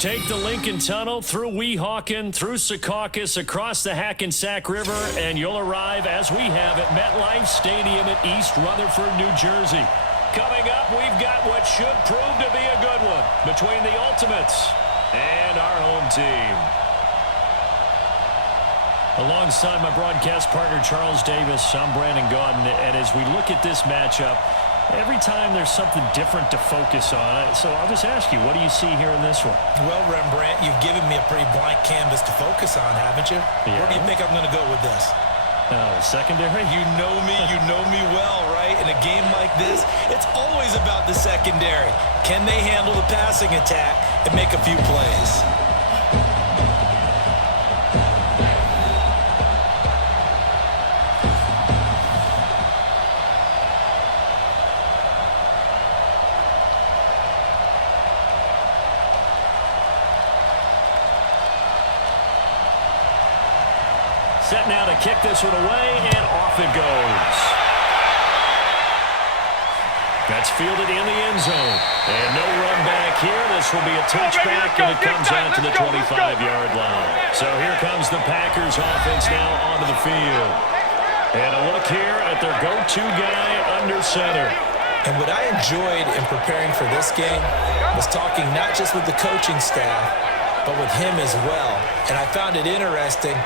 take the Lincoln Tunnel through Weehawken, through Secaucus, across the Hackensack River, and you'll arrive, as we have, at MetLife Stadium at East Rutherford, New Jersey. Coming up, we've got what should prove to be a good one between the Ultimates and our home team. Alongside my broadcast partner, Charles Davis, I'm Brandon Gaudin, and as we look at this matchup, every time there's something different to focus on. So I'll just ask you, what do you see here in this one? Well, Rembrandt, you've given me a pretty blank canvas to focus on, haven't you? Yeah. Where do you think I'm going to go with this? Secondary? You know me well, right? In a game like this, it's always about the secondary. Can they handle the passing attack and make a few plays? Set now to kick this one away, and off it goes. That's fielded in the end zone. And no run back here. This will be a touchback, and it comes out to the 25-yard line. So here comes the Packers offense now onto the field. And a look here at their go-to guy under center. And what I enjoyed in preparing for this game was talking not just with the coaching staff, but with him as well. And I found it interesting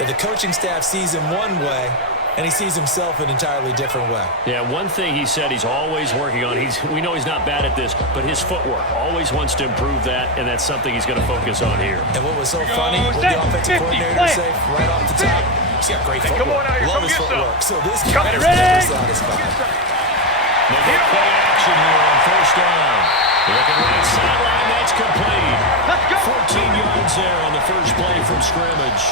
that the coaching staff sees him one way, and he sees himself an entirely different way. Yeah, one thing he said he's always working on, we know he's not bad at this, but his footwork, always wants to improve that, and that's something he's going to focus on here. And what was so funny, what the offensive coordinator say right off the top, he's got great footwork. Love his footwork. So this guy is never satisfied. They get play action here on first down. Looking right sideline, that's complete. 14 yards there on the first play from scrimmage.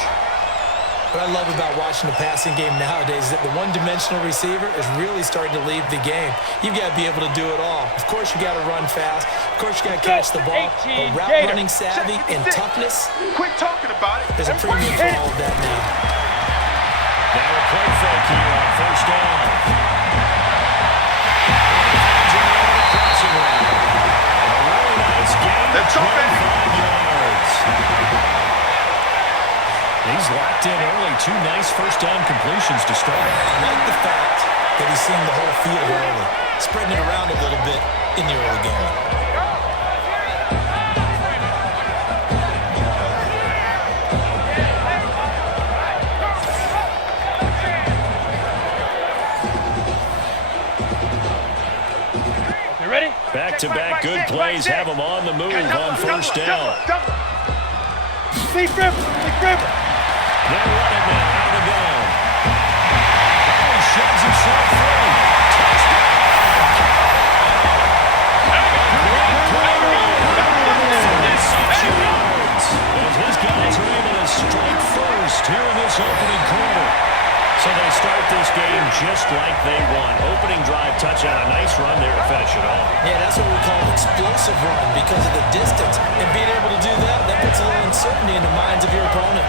What I love about watching the passing game nowadays is that the one-dimensional receiver is really starting to leave the game. You've got to be able to do it all. Of course, you got to run fast. Of course, you got to catch the ball. But route running savvy and toughness, quit talking about it. There's a premium for all of that now. Now a play fake here on first down. Crossing route. A really nice game. That's 25 yards. He's locked in early. Two nice first-down completions to start. I like the fact that he's seeing the whole field early, spreading it around a little bit in the early game. You ready? Back-to-back good plays have him on the move on first down. Deep river. They're running now out of the gun. Oh, he shoves himself free. Touchdown! Great play. 46 yards. As his guys are able to strike first here in this opening quarter. So they start this game just like they want. Opening drive touchdown, a nice run there to finish it off. Yeah, that's what we call an explosive run because of the distance. And being able to do that, that puts a little uncertainty in the minds of your opponent.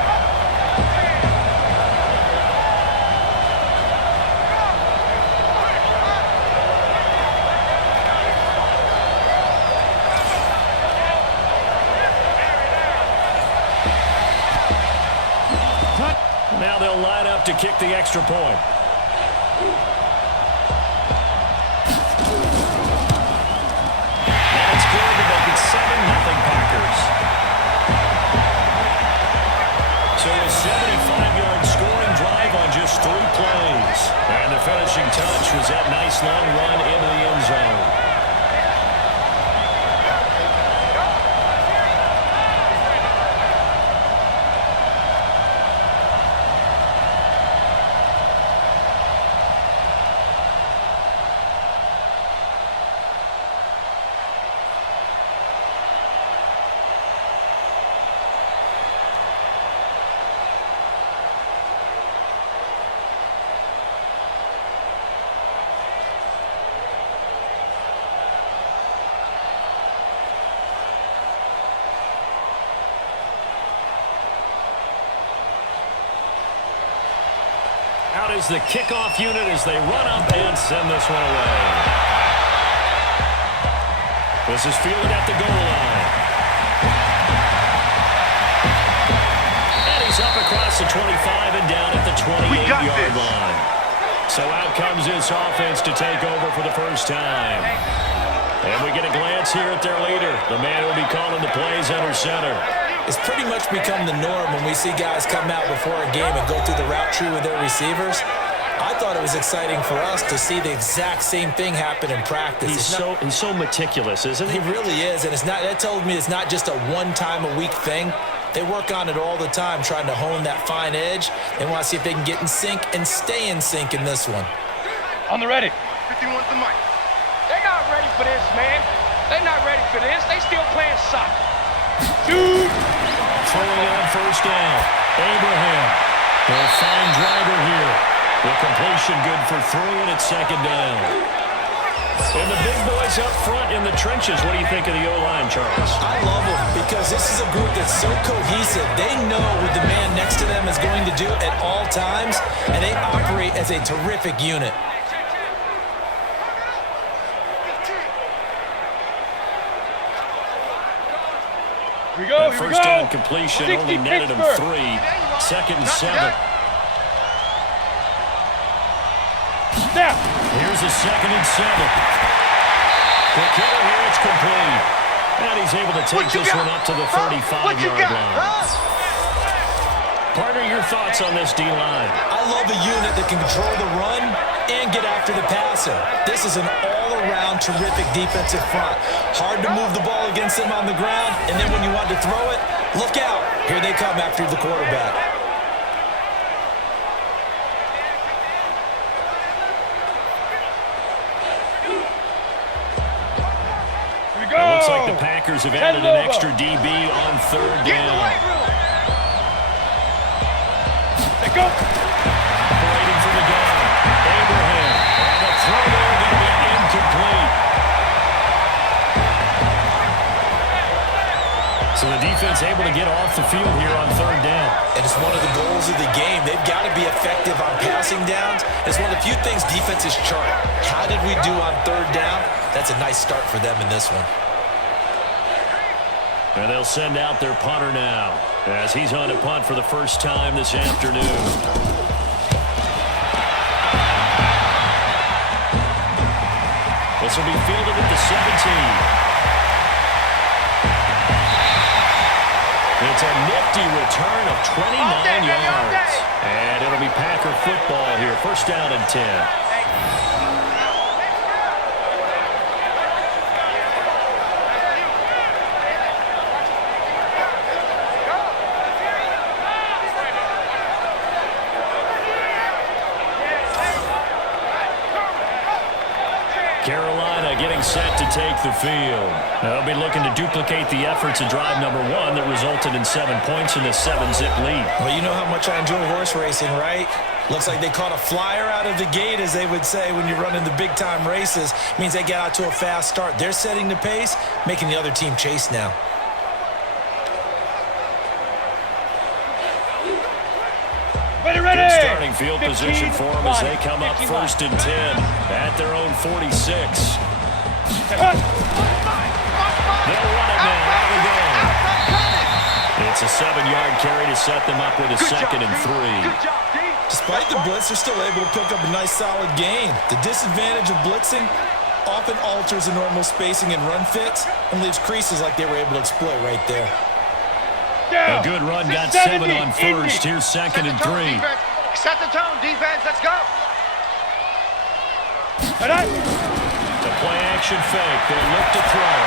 Now they'll line up to kick the extra point. That's good to make it 7-0 Packers. So a 75-yard scoring drive on just 3 plays. And the finishing touch was that nice long run into the end zone. Out is the kickoff unit as they run up and send this one away. This is fielded at the goal line. up across the 25 and down at the 28-yard line. So out comes this offense to take over for the first time. And we get a glance here at their leader, the man who will be calling the plays under center. It's pretty much become the norm when we see guys come out before a game and go through the route tree with their receivers. I thought it was exciting for us to see the exact same thing happen in practice. He's so meticulous, isn't he? He really is, and that tells me it's not just a one-time-a-week thing. They work on it all the time, trying to hone that fine edge. They want to see if they can get in sync and stay in sync in this one. On the ready. 51's the mic. They're not ready for this, man. They're not ready for this. They still playing soccer. Dude. Throwing on first down. Abraham. A fine driver here. The completion good for 3, and it's second down. And the big boys up front in the trenches. What do you think of the O-line, Charles? I love them because this is a group that's so cohesive. They know what the man next to them is going to do at all times, and they operate as a terrific unit. Here we go, First down completion only netted him 3. Second and 7. Snap. Here's a second and 7. The killer here, it's complete. And he's able to take this one up to the 35-yard line. Partner, your thoughts on this D-line? I love a unit that can control the run and get after the passer. This is an all-around terrific defensive front. Hard to move the ball against them on the ground, and then when you want to throw it, look out. Here they come after the quarterback. It looks like the Packers have added an extra DB on third down. Let go. Waiting for the gun. Abraham. And the throw there going to be incomplete. So the defense able to get off the field here on third down. And it's one of the goals of the game. They've got to be effective on passing downs. It's one of the few things defenses chart. How did we do on third down? That's a nice start for them in this one. And they'll send out their punter now as he's on to punt for the first time this afternoon. This will be fielded at the 17. It's a nifty return of 29 yards. And it'll be Packer football here. First down and 10. Carolina getting set to take the field. They'll be looking to duplicate the efforts of drive number 1 that resulted in 7 points in this 7-zip lead. Well, you know how much I enjoy horse racing, right? Looks like they caught a flyer out of the gate, as they would say when you're running the big-time races. Means they get out to a fast start. They're setting the pace, making the other team chase now. Ready. Good starting field position for them as they come up first and 10 at their own 46. They'll run it now. Out we go. It's a 7-yard carry to set them up with a second and 3. Despite the blitz, they're still able to pick up a nice solid gain. The disadvantage of blitzing often alters the normal spacing and run fits and leaves creases like they were able to exploit right there. A good run, got 7 on first. Here's second and 3. Set the tone, defense. Let's go. The play-action fake. They look to throw.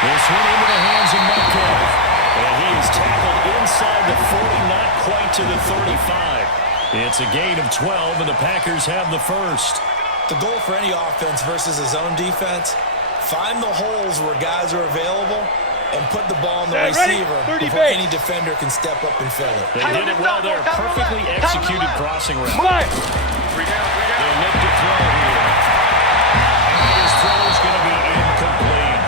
This one into the hands of Metcalf. And he is tackled inside the 40, not quite to the 35. It's a gain of 12, and the Packers have the first. The goal for any offense versus a zone defense, find the holes where guys are available and put the ball on the receiver before any defender can step up and fill it. They did it well there. Perfectly executed crossing route. They'll look to throw here. And his throw is going to be incomplete.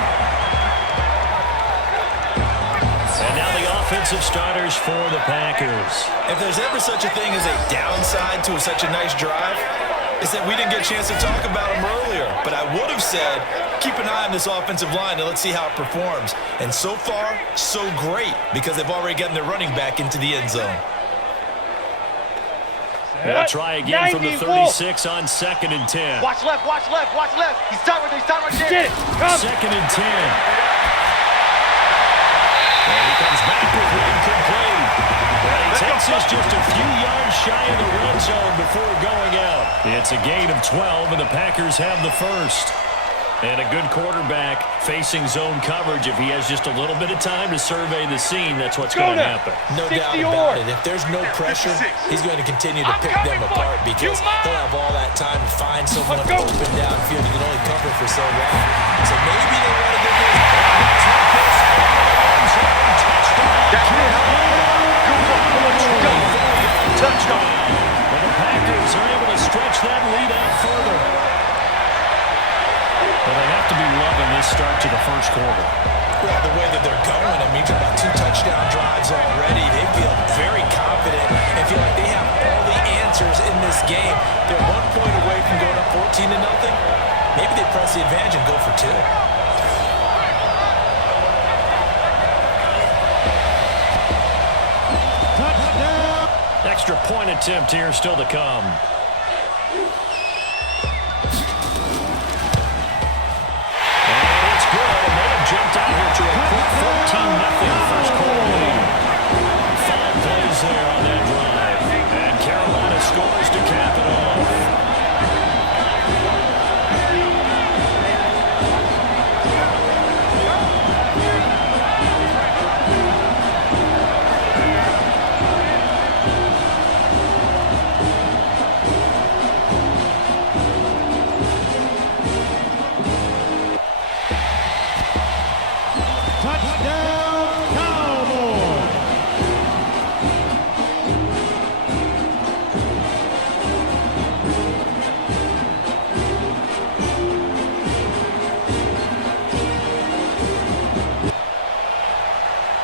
And now the offensive starters for the Packers. If there's ever such a thing as a downside to such a nice drive, it's that we didn't get a chance to talk about them earlier. But I would have said, keep an eye on this offensive line and let's see how it performs. And so far, so great, because they've already gotten their running back into the end zone. They'll try again from the 36 on 2nd and 10. Watch left, watch left, watch left. He's tight right there. Get it. Come. 2nd and 10. And he comes back with one complete. And he takes us just a few yards shy of the red zone before going out. It's a gain of 12, and the Packers have the first. And a good quarterback facing zone coverage. If he has just a little bit of time to survey the scene, that's what's going to happen. No doubt about it. If there's no pressure, he's going to continue to pick them apart because he'll have all that time to find someone open downfield. He can only cover for so long. So maybe they want to get touchdown. Well, the Packers are able to stretch that lead out further. Well, they have to be loving this start to the first quarter. Well, the way that they're going, I mean, you're about 2 touchdown drives already. They feel very confident and feel like they have all the answers in this game. They're 1 point away from going up 14-0. Maybe they press the advantage and go for 2. Extra point attempt here still to come. Jumped out here to a quick 14-0 first quarter lead. 5 plays there on that drive. And Carolina scores to cap it off.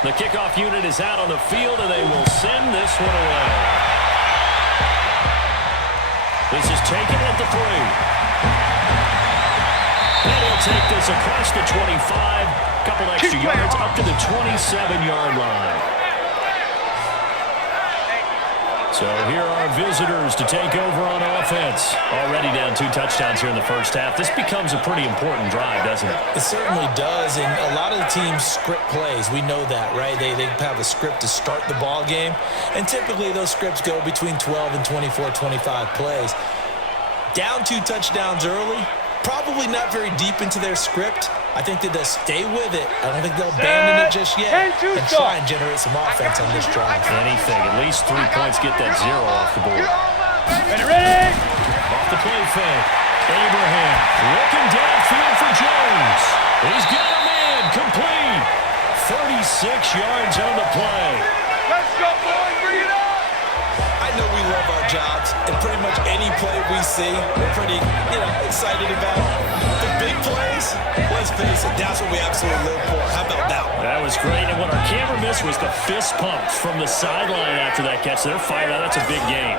The kickoff unit is out on the field, and they will send this one away. This is taken at the 3. And he'll take this across the 25. Couple extra yards up to the 27-yard line. So here are visitors to take over on offense. Already down 2 touchdowns here in the first half. This becomes a pretty important drive, doesn't it? It certainly does, and a lot of the teams script plays. We know that, right? They have a script to start the ball game, and typically those scripts go between 12 and 24, 25 plays. Down 2 touchdowns early, probably not very deep into their script. I think that they'll stay with it. I don't think they'll abandon it just yet and try and generate some offense on this drive. Anything. At least 3 points get that 0 off the board. Ready? Off the play fake. Abraham looking downfield for Jones. He's got a man complete. 36 yards on the play. Let's go, boys. Bring it up. I know we love our jobs, and pretty much any play we see, we're pretty, excited about. The big plays, let's face it, that's what we absolutely live for. How about that one? That was great, and what our camera missed was the fist pumps from the sideline after that catch. They're fired out. That's a big game.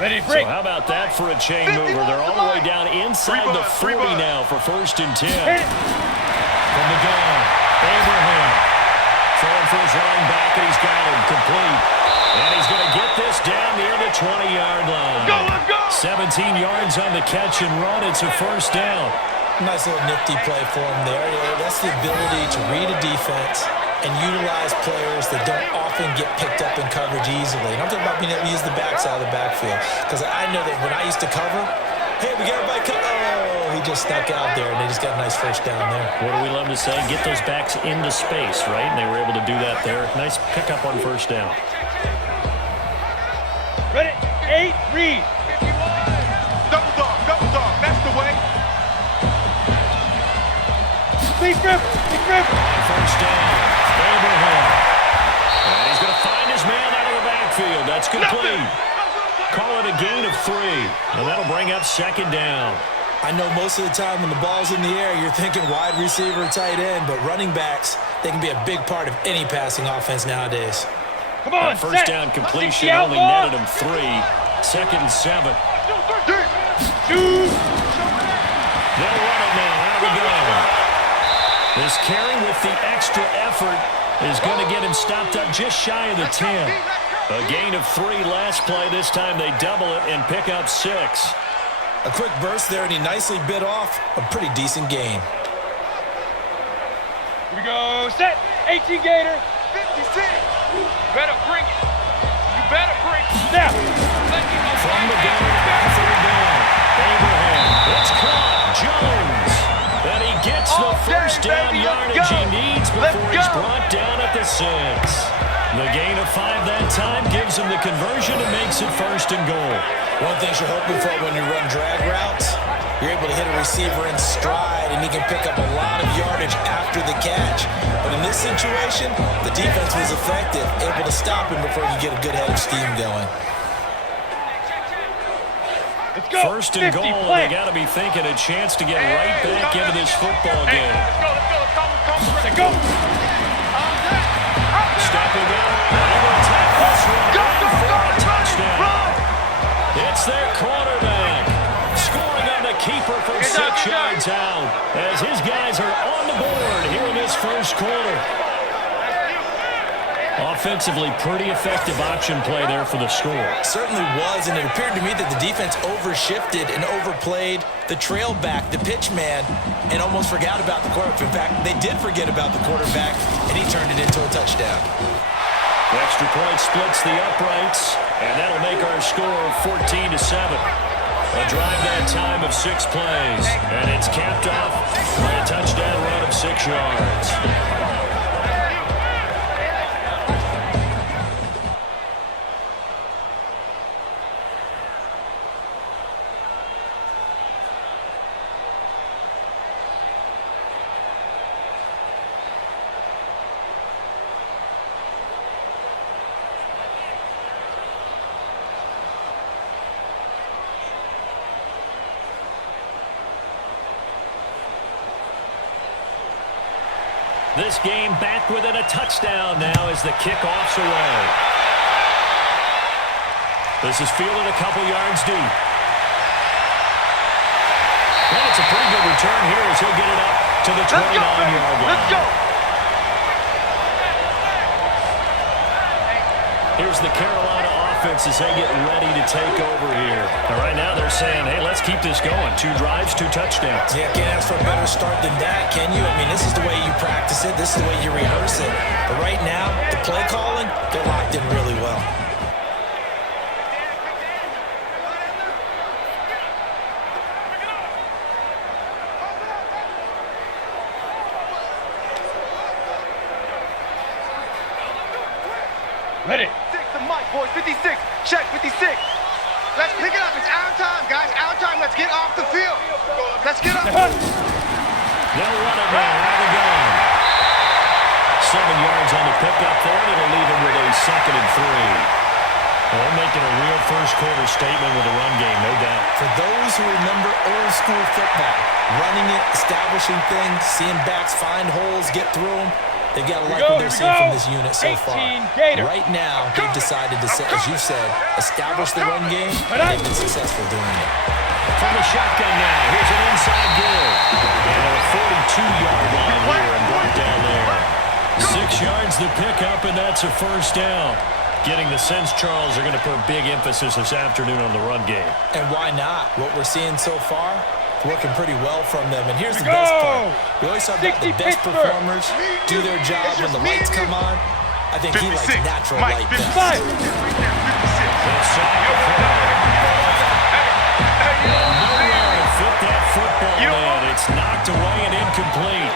Ready, break. So how about that for a chain mover? They're all the way down inside the 40 now for 1st and 10. From the gun, Abraham. Throwing for his running back, and he's got him complete. And he's going to get this down near the 20-yard line. Go, let's go! 17 yards on the catch and run. It's a 1st down. Nice little nifty play for him there. That's the ability to read a defense and utilize players that don't often get picked up in coverage easily. And I'm talking about being able to use the backside of the backfield. Because I know that when I used to cover, hey, we got everybody oh, he just snuck out there, and they just got a nice 1st down there. What do we love to say? Get those backs into space, right? And they were able to do that there. Nice pickup on 1st down. Ready? 8, read. Double dog. That's the way. Big grip. 1st down. Abraham. And he's going to find his man out of the backfield. That's complete. Call it a gain of 3. And that'll bring up 2nd down. I know most of the time when the ball's in the air, you're thinking wide receiver, tight end, but running backs, they can be a big part of any passing offense nowadays. Come on, that 1st down completion only netted him 3. 2nd and 7. Two. They'll run it now. Out we go. This carry with the extra effort is going to get him stopped up just shy of the 10. A gain of 3 last play. This time they double it and pick up 6. A quick burst there, and he nicely bit off a pretty decent gain. Here we go. Set. 18 Gator. 56. You better bring it. You better bring it. Snap. From the gun, third down. Abraham. It's caught. Jones. And he gets the first down yardage he needs before he's brought down at the 6. The gain of 5 that time gives him the conversion and makes it 1st and goal. One thing you're hoping for when you run drag routes, you're able to hit a receiver in stride, and he can pick up a lot of yardage after the catch. But in this situation, the defense was effective, able to stop him before he could get a good head of steam going. Let's go. 1st and goal, and they got to be thinking a chance to get right back into this football game. Let's go. Stepping up, able to take this one for a touchdown. It's their quarterback, scoring on the keeper from 6 yards out, as his guys are on the board here in this first quarter. Offensively, pretty effective option play there for the score. Certainly was, and it appeared to me that the defense overshifted and overplayed the trail back, the pitch man, and almost forgot about the quarterback. In fact, they did forget about the quarterback, and he turned it into a touchdown. The extra point splits the uprights, and that'll make our score 14-7. A drive that time of 6 plays, and it's capped off by a touchdown run of 6 yards. This game back within a touchdown now as the kickoff's away. This is fielded a couple yards deep. And it's a pretty good return here as he'll get it up to the 29-yard line. Let's go. Here's the Carolina offense as they get ready to take over here. And right now they're saying, hey, let's keep this going. 2 drives, 2 touchdowns. Yeah, can't ask for a better start than that, can you? I mean, this is the way you practice it. This is the way you rehearse it. But right now, the play calling, they're locked in really well. Ready. The mic, boys. 56. Check, 56. Let's pick it up. It's our time, guys. Our time. Let's get off the field. Let's get up. They'll run it now. Out of the gun. 7 yards on the pickup there, and it'll leave him with a 2nd and 3. Well, they're making a real first quarter statement with a run game, no doubt. For those who remember old school football, running it, establishing things, seeing backs find holes, get through them, they've got to like what they're seeing from this unit so far. Gator. Right now, they've decided to, as you said, establish the run game, and they've been successful doing it. From the shotgun now, here's an inside give. And a 42-yard line here and brought down there. 6 yards the pickup, and that's a first down. Getting the sense, Charles, are going to put big emphasis this afternoon on the run game. And why not? What we're seeing so far, working pretty well from them. And here's the best part. We always talk about the best performers do their job when the lights come on. I think he likes natural light best. Nowhere to fit that football in. It's knocked away and incomplete.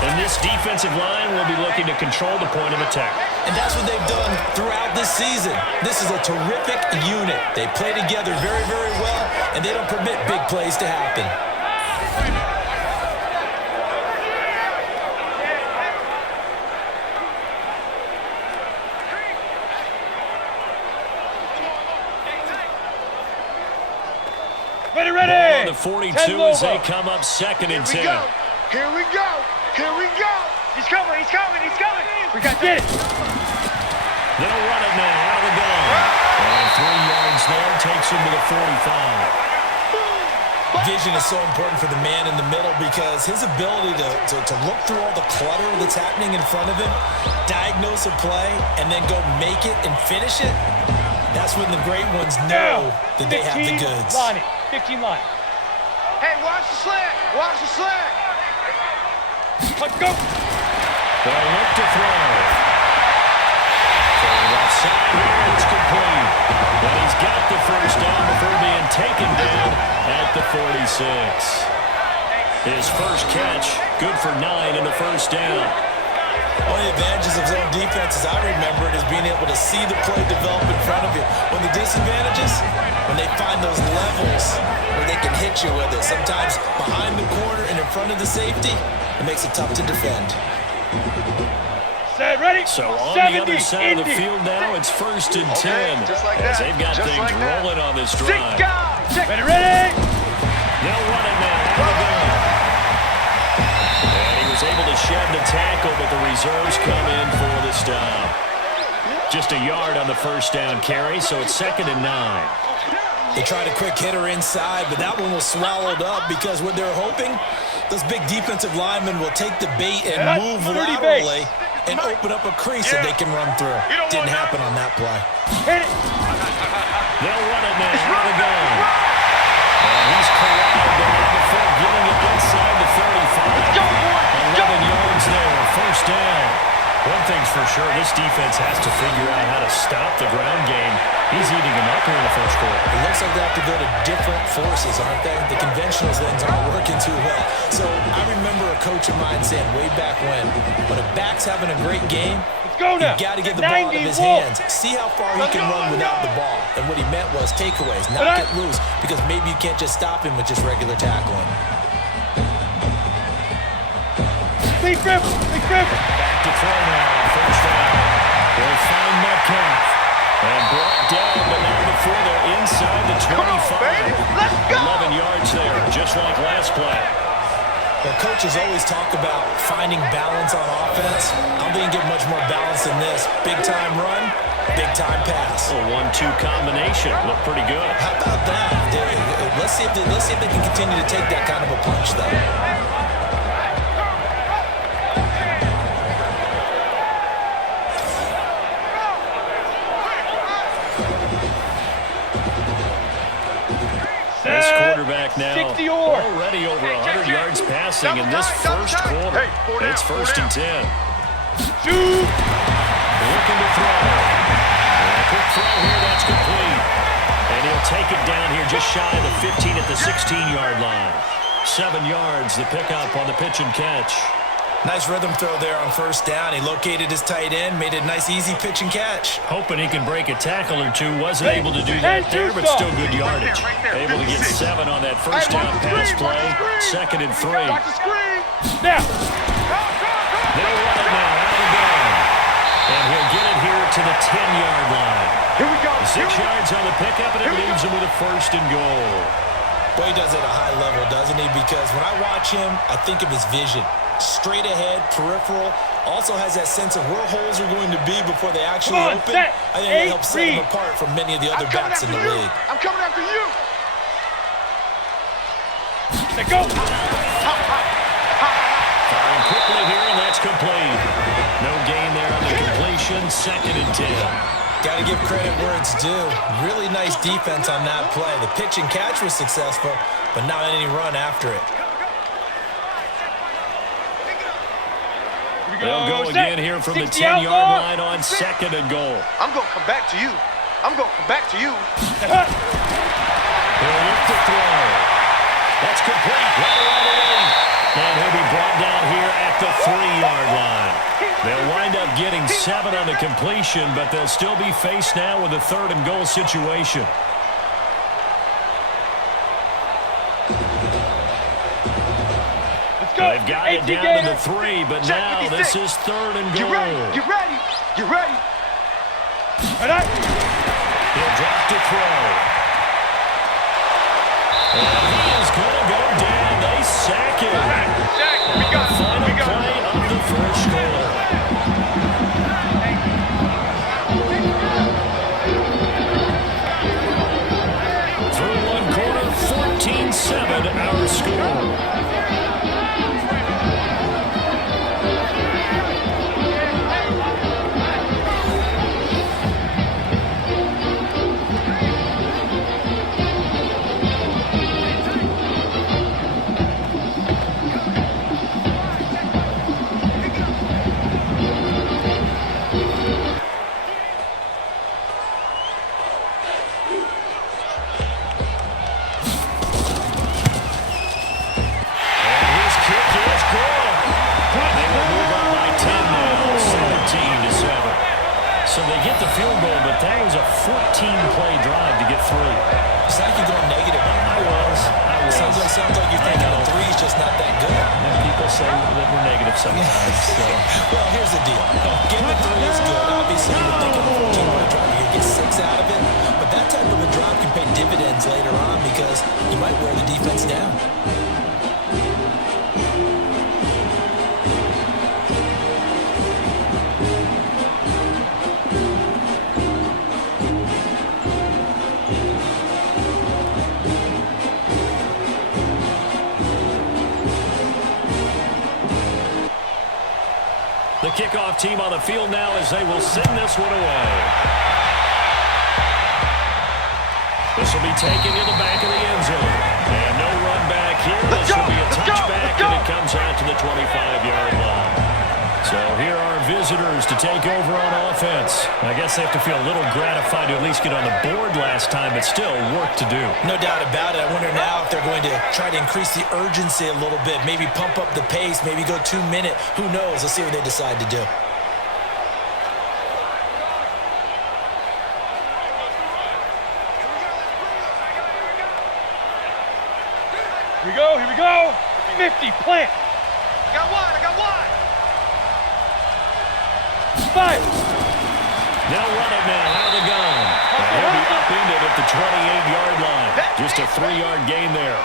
And this defensive line will be looking to control the point of attack. And that's what they've done throughout this season. This is a terrific unit. They play together very, very well, and they don't permit big plays to happen. Ready. The 42 as they come up 2nd and 10. Here we go. Here we go. He's coming. He's coming. He's coming. We got it. They'll run it now out of the gun. And 3 yards there takes him to the 45. Vision is so important for the man in the middle because his ability to look through all the clutter that's happening in front of him, diagnose a play, and then go make it and finish it, that's when the great ones know that they have the goods. 15 line. Hey, watch the slant. Watch the slant. Let's go. They'll look to throw. Left side here, it's complete. But he's got the first down before being taken down at the 46. His first catch, good for 9 and a first down. One of the advantages of zone defense, as I remember it, is being able to see the play develop in front of you. When the disadvantages, when they find those levels where they can hit you with it, sometimes behind the corner and in front of the safety, it makes it tough to defend. Set, ready. So on 70, the other side of the Indy. field now, it's 1st and 10. just like as that. they've got Just things like that. rolling on this Six drive. guys. Ready, ready. They'll run it now. Out of bounds. And he was able to shed the tackle, but the reserves come in for the stop. Just a yard on the first down carry, so it's 2nd and 9. They tried a quick hitter inside, but that one was swallowed up because what they're hoping, those big defensive linemen will take the bait and move 30 laterally base. and open up a crease that they can run through. Didn't happen on that play. Hit it. They'll run it now. Out of gun. And he's corralled down the field, getting it inside the 35. 11 yards there, first down. One thing's for sure, this defense has to figure out how to stop the ground game. He's eating them up here in the first quarter. It looks like they have to go to different forces, aren't they? The conventional things aren't working too well. So I remember a coach of mine saying way back when a back's having a great game, Let's go now. you got to get the ball out of his 91. hands. See how far he can run without the ball. And what he meant was takeaways, not get loose, because maybe you can't just stop him with just regular tackling. Big grip. Big grip. Back to throw now, first down. They'll find Metcalf. And brought down, but not before they're inside the 25. baby. Let's go. 11 yards there, just like last play. Well, coaches always talk about finding balance on offense. I don't think you get much more balance than this. Big-time run, big-time pass. A 1-2 combination. Looked pretty good. How about that? Let's see if they can continue to take that kind of a punch, though. This quarterback now 60 or. already over 100 yards passing in this first quarter. It's 1st and 10. Shoot. Looking to throw. And a quick throw here, that's complete. And he'll take it down here just shy of the 15 at the 16-yard line. 7 yards, the pickup on the pitch and catch. Nice rhythm throw there on first down. He located his tight end, made it a nice, easy pitch and catch. Hoping he can break a tackle or two. Wasn't able to do that there, but still good yardage. Able to get 7 on that first down pass play. 2nd and 3. Watch the screen. Now. They'll run it now out of the gun. And he'll get it here to the 10-yard line. Here we go. 6 yards on the pickup, and it leaves him with a 1st and goal. Boy, he does it at a high level, doesn't he? Because when I watch him, I think of his vision. Straight ahead, peripheral, also has that sense of where holes are going to be before they actually Come on, open. set, I think that 8, helps set him read. apart from many of the other I'm coming backs in after the you. league. I'm coming after you. Let's go. Firing quickly here, and that's complete. No gain there on the completion. 2nd and 10. Got to give credit where it's due. Really nice defense on that play. The pitch and catch was successful, but not any run after it. They'll go again here from the 60 10-yard outlaw. line on 2nd and goal. I'm going to come back to you. I'm going to come back to you. He'll look to throw. That's complete. Right away. And he'll be brought down here at the 3-yard line. They'll wind up getting 7 on the completion, but they'll still be faced now with a 3rd and goal situation. Let's go. They've got it down to the 3, but now this is 3rd and Get goal. ready. Get ready. Get ready. Right. He'll drop to throw. And he is going to go down. They sack him. Jack, we got it. Final We got play it. of the first quarter. Through one quarter, 14-7 get the field goal, but that was a 14-play drive to get through. It's like you're going negative on that. I was. Sounds like you're thinking the three's just not that good. And people say that we're negative sometimes. So. Well, here's the deal. Getting the three is good. Obviously, you're thinking a 14-play drive, you're going to get 6 out of it. But that type of a drive can pay dividends later on because you might wear the defense down. The kickoff team on the field now as they will send this one away. This will be taken to the back of the end zone. And no run back here. This will be a touchback, and it comes out to the 25-yard line. So here are visitors to take over on offense. I guess they have to feel a little gratified to at least get on the board last time, but still work to do. No doubt about it. I wonder now if they're going to try to increase the urgency a little bit, maybe pump up the pace, maybe go 2-minute. Who knows? Let's see what they decide to do. Here we go. 50, plant. I got one. 5. They'll run it now out of the gun. And he'll be upended at the 28-yard line. Just a 3-yard gain there.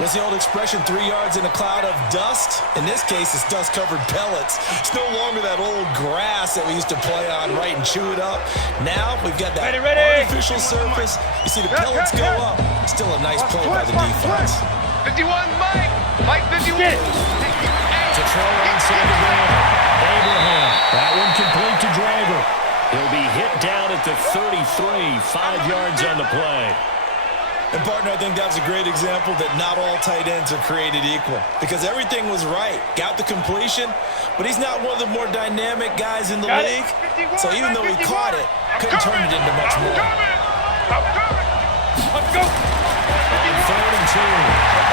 What's the old expression, 3 yards in a cloud of dust? In this case, it's dust-covered pellets. It's no longer that old grass that we used to play on, right, and chew it up. Now we've got that artificial surface. You see the pellets go up. Still a nice play by the defense. 51, Mike. Mike 51. To throw inside the ground. Abraham. That one complete to Driver. He'll be hit down at the 33, 5 yards on the play. And, partner, I think that's a great example that not all tight ends are created equal because everything was right. Got the completion, but he's not one of the more dynamic guys in the league. So even though he caught it, couldn't turn it into much more. Let's go. On 3rd and 2.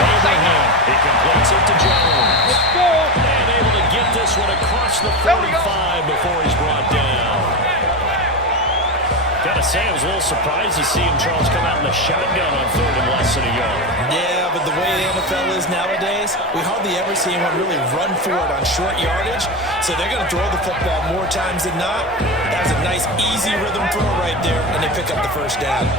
Abraham. He completes it to Jones. Let's go. And able to get this one across the 45 before he's brought down. Gotta say, I was a little surprised to see him, Charles, come out in the shotgun on 3rd and less than a yard. Yeah, but the way the NFL is nowadays, we hardly ever see anyone really run for it on short yardage. So they're going to throw the football more times than not. That was a nice, easy rhythm throw right there, and they pick up the first down.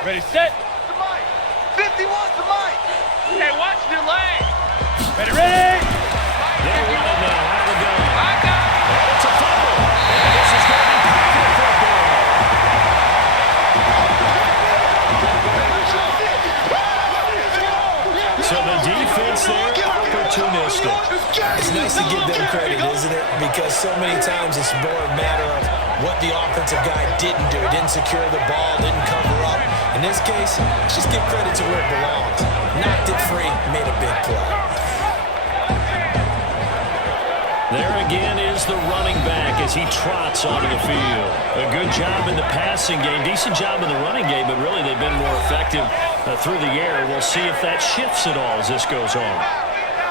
Ready, set. 51 to Mike. Hey, watch the leg. Ready. They'll run it now out of the gun. I got it. And it's a fumble. And this is going to be Packer football. So the defense there, opportunistic. It's nice to give them credit, isn't it? Because so many times it's more a matter of what the offensive guy didn't do. Didn't secure the ball, didn't cover up. In this case, let's just give credit to where it belongs. Knocked it free, made a big play. There again is the running back as he trots onto the field. A good job in the passing game, decent job in the running game, but really they've been more effective through the air. We'll see if that shifts at all as this goes on.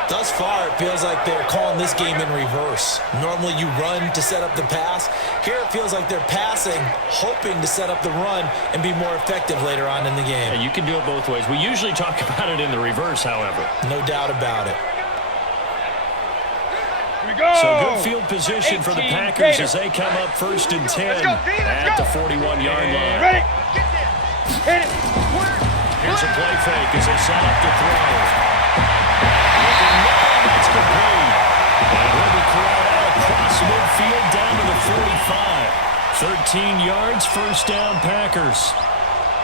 Thus far, it feels like they're calling this game in reverse. Normally you run to set up the pass. Here it feels like they're passing, hoping to set up the run and be more effective later on in the game. Yeah, you can do it both ways. We usually talk about it in the reverse, however. No doubt about it. So good field position for the Packers as they come up 1st and 10 at the 41-yard line. Ready. Hit it. Here's a play fake as they set up to throw. Looking low, that's complete. And he'll be corralled out across midfield down to the 45. 13 yards, 1st down Packers.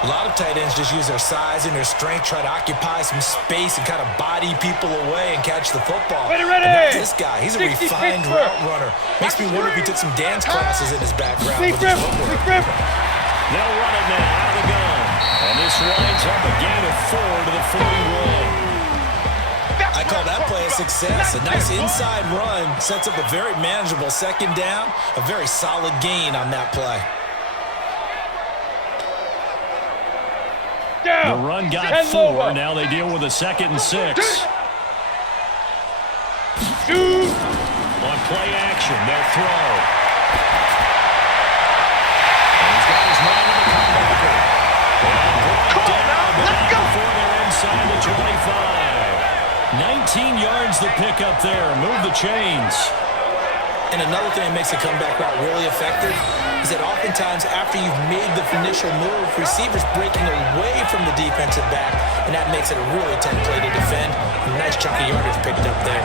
A lot of tight ends just use their size and their strength, try to occupy some space and kind of body people away and catch the football. Ready. And that's this guy. He's a refined route runner. Makes me wonder if he took some dance classes in his background with his footwork. They'll run it now out of the gun. And this winds up a gain of 4 to the 41. I call that play a success. A nice inside run sets up a very manageable 2nd down. A very solid gain on that play. The run got 4. Now they deal with a 2nd and 6. play action. They'll throw. And he's got his man in the comebacker. And brought down, but not before they're inside the 25. 19 yards the pickup there. Move the chains. And another thing that makes a comeback route really effective is that oftentimes after you've made the initial move, receivers breaking away from the defensive back, and that makes it a really tough play to defend. A nice chunk of yardage picked up there.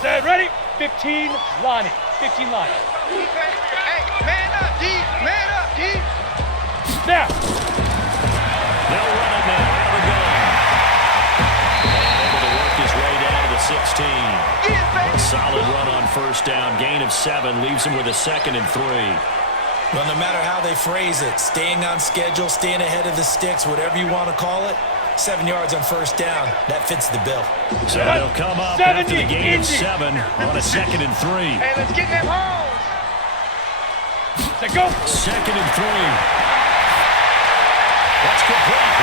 Set, ready? 15 line. 15 line. Hey, man up, D. Man up, D. Now. They'll run it now. Have a gun. And able to work his way down to the 16. A solid run on first down. Gain of 7 leaves him with a 2nd and 3. Well, no matter how they phrase it, staying on schedule, staying ahead of the sticks, whatever you want to call it, 7 yards on first down, that fits the bill. So they'll come up after the gain of 7 on a 2nd and 3. Hey, let's get them home. Let's go. 2nd and 3. That's complete.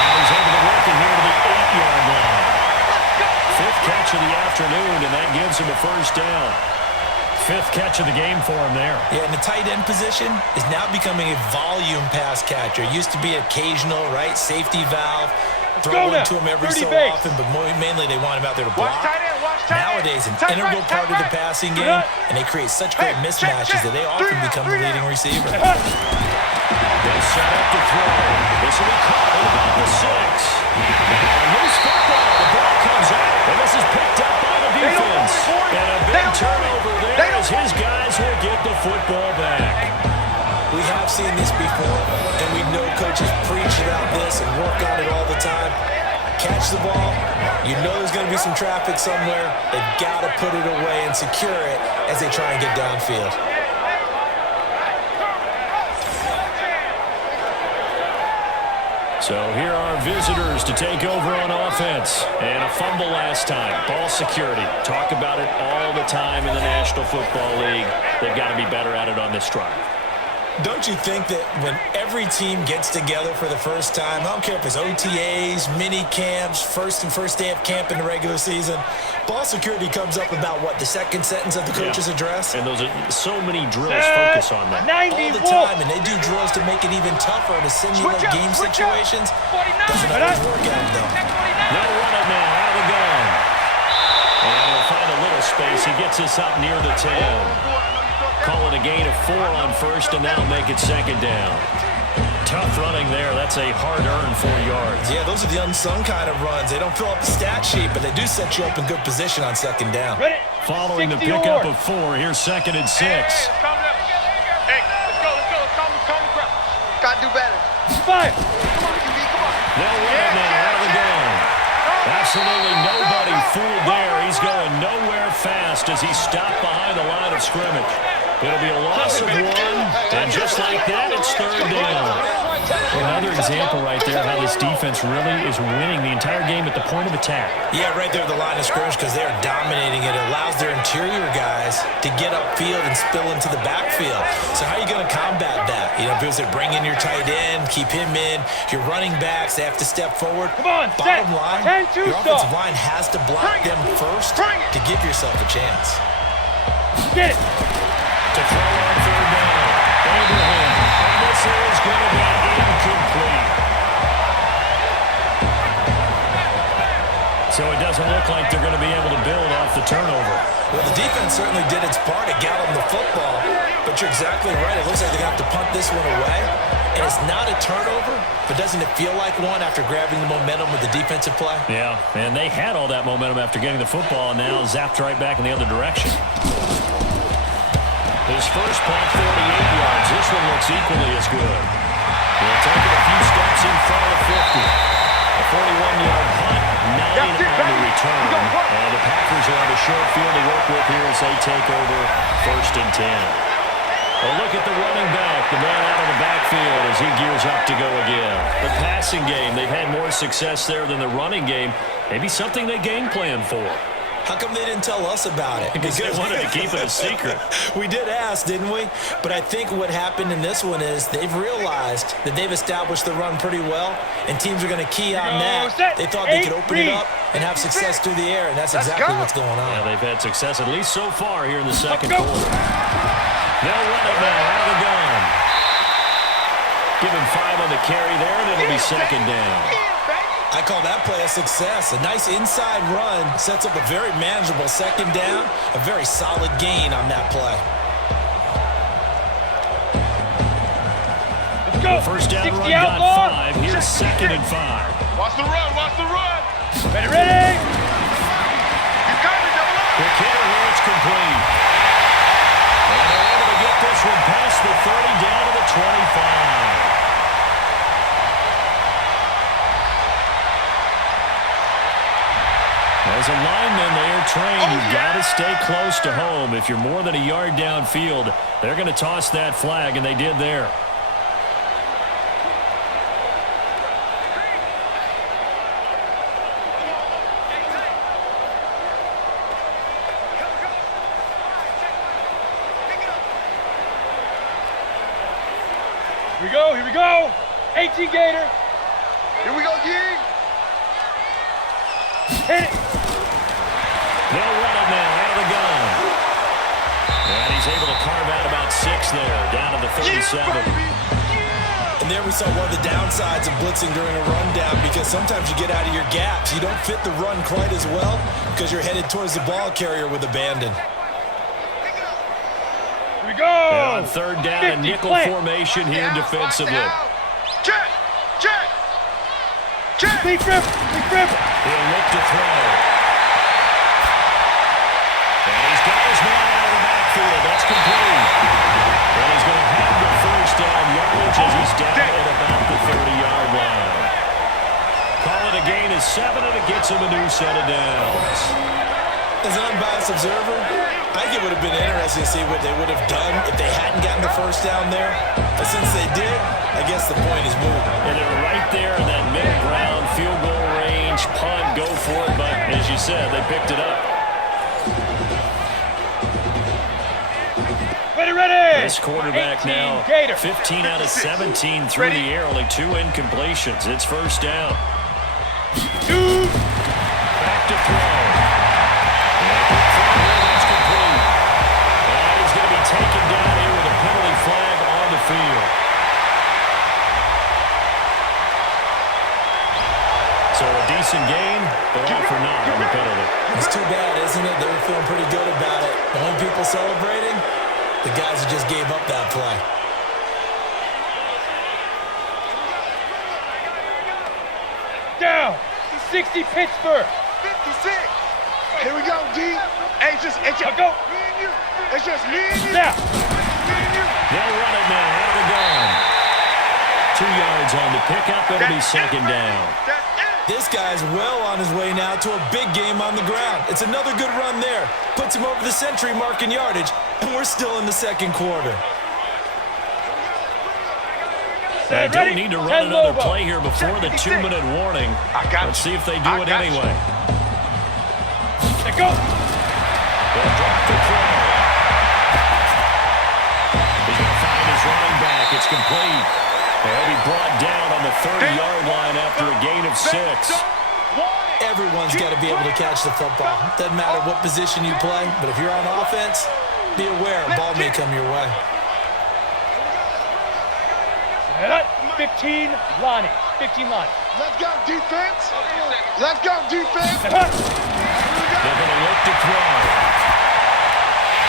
And he's able to work it here to the 8-yard line. 5th catch of the afternoon, and that gives him a first down. 5th catch of the game for him there. Yeah, and the tight end position is now becoming a volume pass catcher. It used to be occasional, right? Safety valve. Throw it to him every so often, but mainly they want him out there to block. Nowadays, an integral part of the passing game, and they create such great mismatches that they often become the leading receiver. They set up to throw. This will be caught at about the 6. And loose football. The ball comes out, and this is picked up by the defense. And a big turnover there as his guys will get the football back. We have seen this before, and we know coaches preach about this and work on it all the time. Catch the ball. You know there's going to be some traffic somewhere. They've got to put it away and secure it as they try and get downfield. So here are visitors to take over on offense. And a fumble last time. Ball security. Talk about it all the time in the National Football League. They've got to be better at it on this drive. Don't you think that when every team gets together for the first time, I don't care if it's OTAs, mini camps, first day of camp in the regular season, ball security comes up about what, the second sentence of the coach's address? And those are so many drills focus on that. All the time, and they do drills to make it even tougher to simulate game situations. Doesn't always work out, though. They'll run it now out of the gun. And he'll find a little space. He gets this up near the 10. Call it a gain of 4 on first, and that'll make it 2nd down. Tough running there. That's a hard-earned 4 yards. Yeah, those are the unsung kind of runs. They don't fill up the stat sheet, but they do set you up in good position on 2nd down. Ready? Following the pickup of 4, here's 2nd and 6. Hey, let's go. Calm down. Gotta do better. 5. Come on, QB, come on. They'll run it now out of the gun. Absolutely nobody fooled there. He's going nowhere fast as he stopped behind the line of scrimmage. It'll be a loss of 1, and just like that, it's 3rd down. Another example right there how this defense really is winning the entire game at the point of attack. Yeah, right there at the line of scrimmage because they're dominating it. It allows their interior guys to get upfield and spill into the backfield. So how are you going to combat that? You know, because they bring in your tight end, keep him in. Your running backs, they have to step forward. Come on, bottom line, 10-2 your offensive line has to block them first to give yourself a chance. Get it. To throw on 3rd down. Abraham. And this is going to be incomplete. So it doesn't look like they're going to be able to build off the turnover. Well, the defense certainly did its part. It got them the football. But you're exactly right. It looks like they're going to have to punt this one away. And it's not a turnover, but doesn't it feel like one after grabbing the momentum with the defensive play? Yeah, and they had all that momentum after getting the football, and now zapped right back in the other direction. His first punt, 48 yards. This one looks equally as good. He'll take it a few steps in front of the 50. A 41-yard punt, 9 on the return. And the Packers will have a short field to work with here as they take over 1st and 10. A look at the running back, the man out of the backfield as he gears up to go again. The passing game, they've had more success there than the running game. Maybe something they game plan for. How come they didn't tell us about it? Because they wanted to keep it a secret. We did ask, didn't we? But I think what happened in this one is they've realized that they've established the run pretty well, and teams are going to key on that. They thought they could open it up and have success through the air, and that's exactly what's going on. Yeah, they've had success at least so far here in the second quarter. They'll run it now out of the gun. Give him 5 on the carry there, and it'll be second down. I call that play a success. A nice inside run sets up a very manageable second down, a very solid gain on that play. Let's go. The first down run got 5. Here's second and 5. Watch the run, watch the run. Ready, ready. You got it, double up. The kicker here, it's complete. And they're able to get this one past the 30 down to the 25. As a lineman, they are trained, you've got to stay close to home. If you're more than a yard downfield, they're going to toss that flag, and they did there. Here we go. 18 Gator. Here we go, Yee. Hit it. They'll run it now out of the gun. And he's able to carve out about 6 there, down to the 37. And there we saw one of the downsides of blitzing during a rundown, because sometimes you get out of your gaps. You don't fit the run quite as well because you're headed towards the ball carrier with abandon. Here we go. And on third down, a nickel play. formation here defensively. Check, check, check. Big rip. He'll look to throw. And he's got his man out of the backfield. That's complete. And he's going to have the first down yardage as he's down at about the 30-yard line. Call it a gain of 7, and it gets him a new set of downs. As an unbiased observer, I think it would have been interesting to see what they would have done if they hadn't gotten the first down there. But since they did, I guess the point is moved. And they're right there in that mid-ground field goal range. Punt, go for it. But as you said, they picked it up. Ready. This quarterback now, Gator. 15 out of 17 through the air. Only 2 incompletions. It's first down. Back to throw. That's complete. And he's going to be taken down here with a penalty flag on the field. So a decent game, but all for naught on the penalty. It's too bad, isn't it? They were feeling pretty good about it. The only people celebrating, the guys who just gave up that play. Down. 60 Pittsburgh. 56. Here we go, D. Hey, it's just Go. me and you. It's just me and you. Now. Me and you. They'll run it now out of the gun. 2 yards on the pickup. It'll be second down. That's it. This guy's well on his way now to a big game on the ground. It's another good run there. Puts him over the century mark in yardage, and we're still in the second quarter. They don't need to run another play here before the 2-minute warning. Let's see if they do it anyway. Let's go. They'll drop the throw. He's going to find his running back. It's complete. They'll be brought down on the 30-yard line after a gain of 6. Everyone's got to be able to catch the football. Doesn't matter what position you play, but if you're on offense, be aware a ball may come your way. 15 Lonnie. 15 Lonnie. Let's go, defense. Let's go, defense. They're going to look to throw.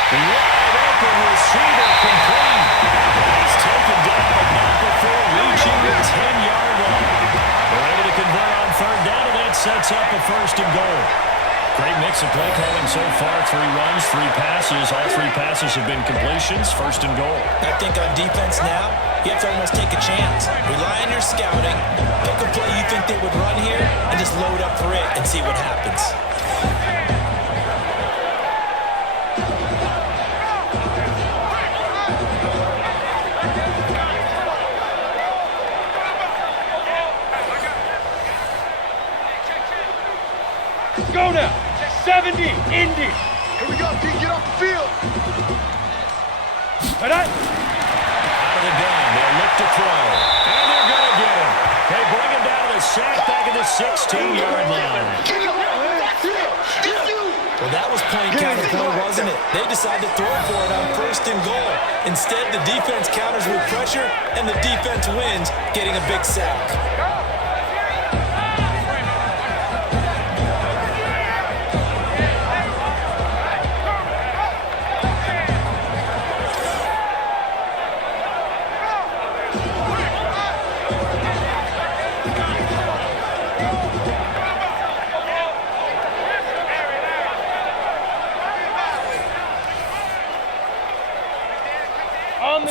Wide open receiver complete. And he's taken down, but not before reaching the 10-yard line. They're able to convert on third down, and that sets up a first and goal. Great mix of play calling so far. 3 runs, 3 passes. All 3 passes have been completions. First and goal. I think on defense now, you have to almost take a chance. Rely on your scouting. Pick a play you think they would run here and just load up for it and see what happens. Go now. 70 Indy. Here we go, D. Get off the field. All right. Out of the gun, they'll look to throw. And they're going to get him. They bring him down to the sack back at the 16-yard line. Well, that was plain counterpoint, wasn't it? They decided to throw for it on 1st and goal. Instead, the defense counters with pressure, and the defense wins, getting a big sack.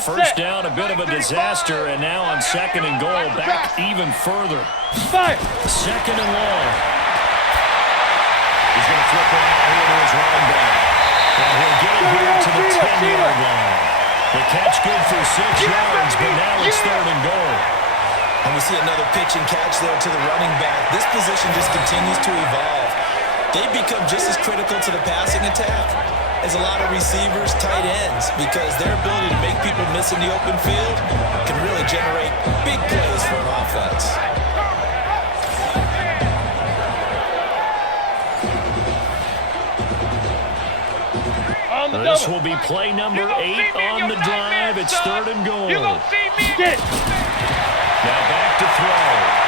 First down, a bit of a disaster, and now on 2nd and goal, back even further. Fire. 2nd and long. He's going to flip it out here to his running back. And he'll get it here to the 10-yard line. The catch good for 6 yards, but now it's 3rd and goal. And we see another pitch and catch there to the running back. This position just continues to evolve. They become just as critical to the passing attack as a lot of receivers, tight ends, because their ability to make people miss in the open field can really generate big plays for an offense. This will be play number 8 on the drive. It's 3rd and goal. You gonna see me? Get it. Now back to throw.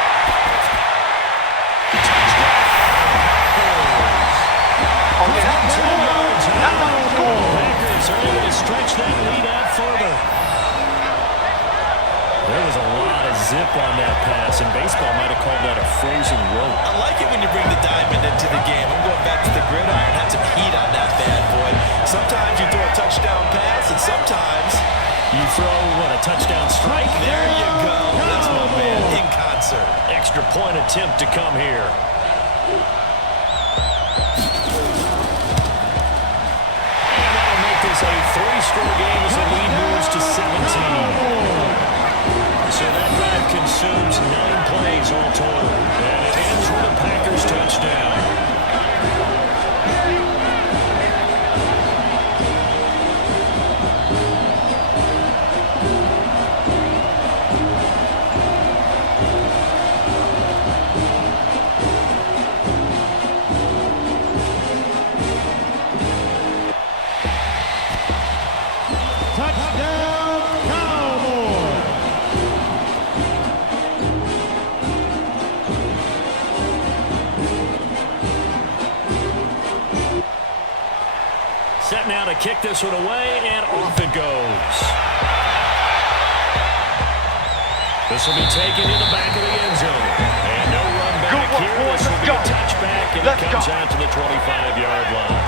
Packers are able to stretch that lead out further. There was a lot of zip on that pass, and baseball might have called that a frozen rope. I like it when you bring the diamond into the game. I'm going back to the gridiron. Had some heat on that bad boy. Sometimes you throw a touchdown pass, and sometimes you throw, what, a touchdown strike? There you go. That's my man in concert. Extra point attempt to come here. A 3-score game as the lead moves to 17. So that drive consumes 9 plays all total. And it ends with a Packers touchdown. Set now to kick this one away, and off it goes. This will be taken to the back of the end zone. And no run back here. This will be a touchback, and it comes out to the 25-yard line.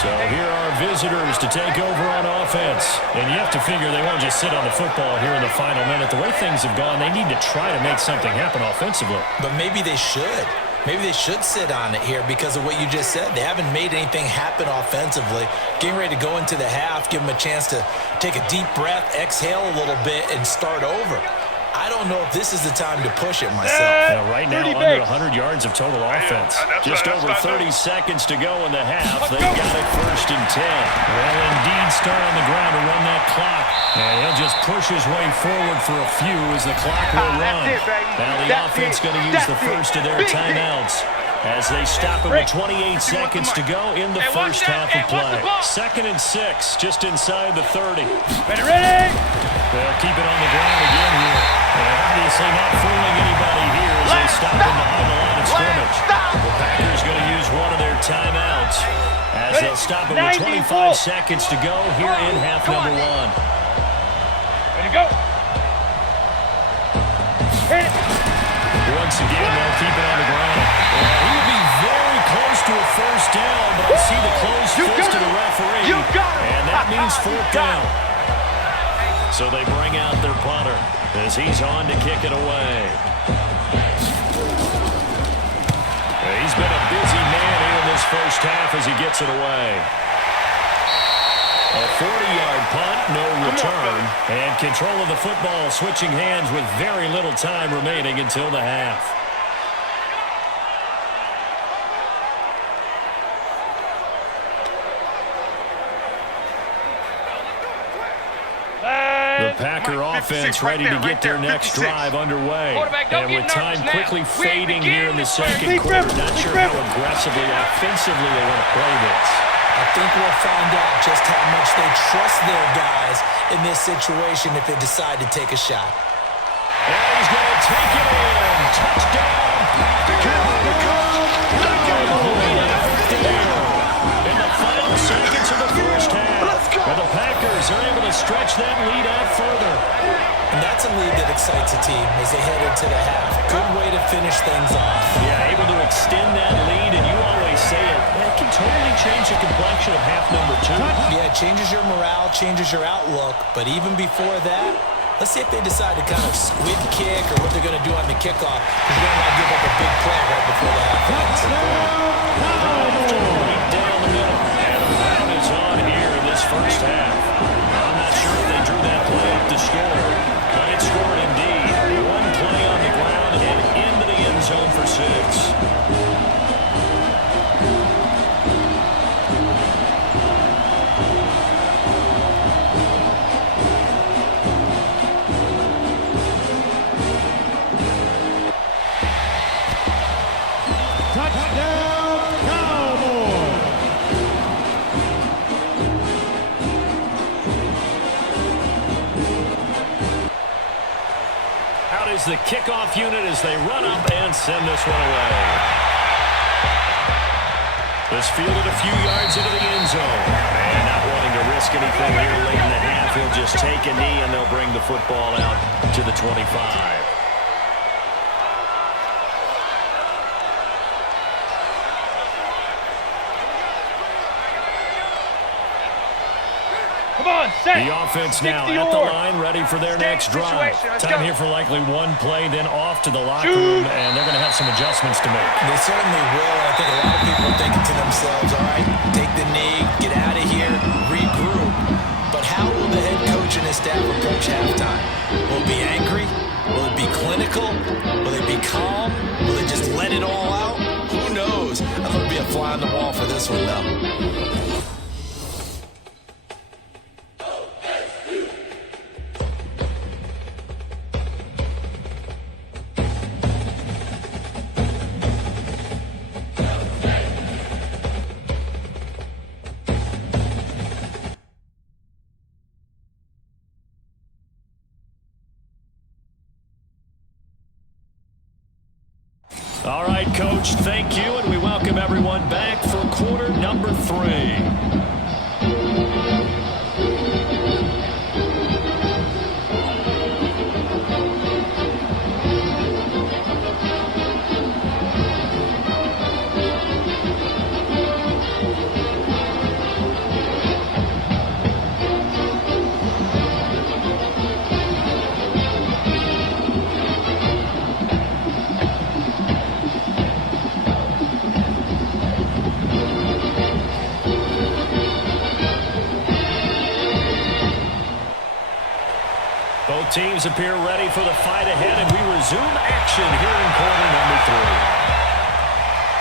So here are visitors to take over on offense. And you have to figure they won't just sit on the football here in the final minute. The way things have gone, they need to try to make something happen offensively. But maybe they should. Maybe they should sit on it here because of what you just said. They haven't made anything happen offensively. Getting ready to go into the half, give them a chance to take a deep breath, exhale a little bit, and start over. I don't know if this is the time to push it myself. Right now, under 100 yards of total offense. Just over 30 seconds to go in the half. They got it 1st and 10. Well, indeed, start on the ground to run that clock. And he'll just push his way forward for a few as the clock will run. Now the offense going to use the first of their timeouts as they stop it with 28 seconds to go in the first half of play. 2nd and 6, just inside the 30. Ready? They'll keep it on the ground again here. And obviously not fooling anybody here as they stop him behind the line of scrimmage. The Packers going to use one of their timeouts as they'll stop it with 25 seconds to go here in half number 1. Ready to go. Hit it. Once again, they'll keep it on the ground. He will be very close to a first down, but I see the closed fist of the referee, and that means 4th down. So they bring out their punter as he's on to kick it away. He's been a busy man here in this first half as he gets it away. A 40-yard punt, no return, and control of the football switching hands with very little time remaining until the half. Packer offense ready to get their next drive underway. And with time quickly fading here in the second quarter, not sure how aggressively, offensively they want to play this. I think we'll find out just how much they trust their guys in this situation if they decide to take a shot. And he's going to take it in. Touchdown. In the final seconds of the first half. And the Packers are able to stretch that lead out further. And that's a lead that excites a team as they head into the half. Good way to finish things off. Yeah, able to extend that lead, and you always say it, that can totally change the complexion of half number 2. Yeah, it changes your morale, changes your outlook. But even before that, let's see if they decide to kind of squid kick or what they're going to do on the kickoff. Because they're going to give up a big play right before the half ends. Right down the middle. And the round is on here in this first half. I'm not sure if they drew that play up to score, but it scored indeed. One play on the ground and into the end zone for 6. Is the kickoff unit as they run up and send this one away. This fielded a few yards into the end zone. And not wanting to risk anything here late in the half, he'll just take a knee and they'll bring the football out to the 25. Come on, set. The offense now at the line, ready for their next drive. Time here for likely one play, then off to the locker room, and they're going to have some adjustments to make. They certainly will. I think a lot of people are thinking to themselves, all right, take the knee, get out of here, regroup. But how will the head coach and his staff approach halftime? Will it be angry? Will it be clinical? Will it be calm? Will they just let it all out? Who knows? I think it'll be a fly on the wall for this one, though. All right, Coach, thank you, and we welcome everyone back for quarter number 3. Both teams appear ready for the fight ahead, and we resume action here in quarter number 3.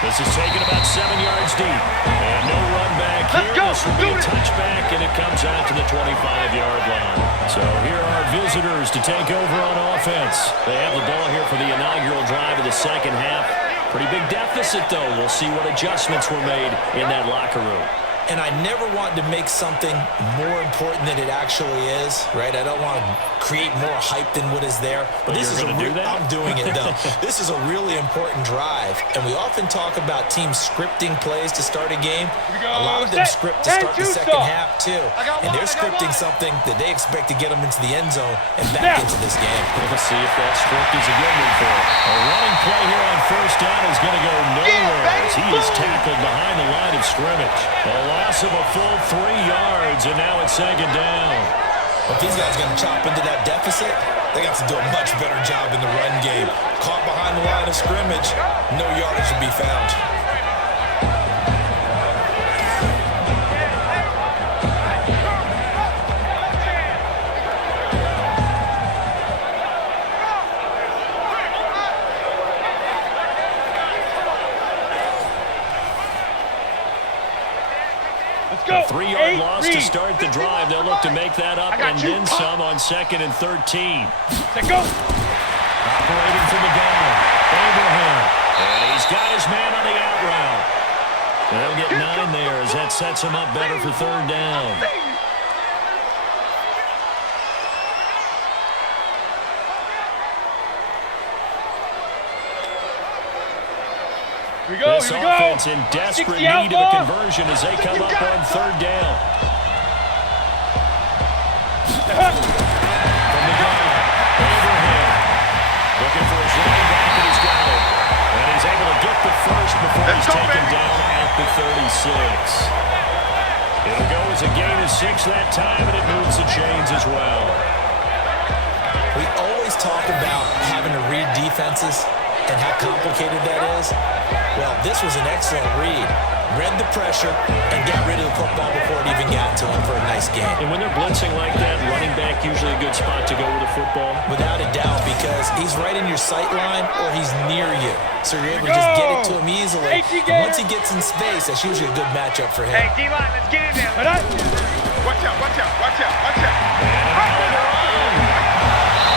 This is taken about 7 yards deep, and no run back here. This will be a touchback, and it comes out to the 25-yard line. So here are visitors to take over on offense. They have the ball here for the inaugural drive of the second half. Pretty big deficit, though. We'll see what adjustments were made in that locker room. And I never want to make something more important than it actually is, right? I don't want to create more hype than what is there. But this is I'm doing it, though. This is a really important drive. And we often talk about teams scripting plays to start a game. A lot of them script to start the second half, too. And they're scripting something that they expect to get them into the end zone and back into this game. We'll see if that script is a good one for him. A running play here on first down is going to go nowhere as he is tackled behind the line of scrimmage. A loss of a full 3 yards, and now it's second down. Well, if these guys are going to chop into that deficit, they got to do a much better job in the run game. Caught behind the line of scrimmage, no yardage to be found. Let's go. A 3-yard loss to read. start the drive. They'll look to make that up and then some on 2nd and 13. Let's go. Operating from the gun, Abraham. And he's got his man on the out route. They'll get 9 there as that sets him up better for 3rd down. Here we go, This here we go. offense in desperate need of a conversion as they come up on 3rd down. From the gun, Abraham. Looking for his running back, and he's got it. And he's able to get the first before he's taken down at the 36. It'll go as a gain of 6 that time, and it moves the chains as well. We always talk about having to read defenses and how complicated that is. Well, this was an excellent read. Read the pressure and got rid of the football before it even got to him for a nice game. And when they're blitzing like that, running back usually a good spot to go with a football. Without a doubt, because he's right in your sight line or he's near you. So you're able to just get it to him easily. And once he gets in space, that's usually a good matchup for him. Hey, D-line, let's get in there. Watch out, watch out, watch out, watch out.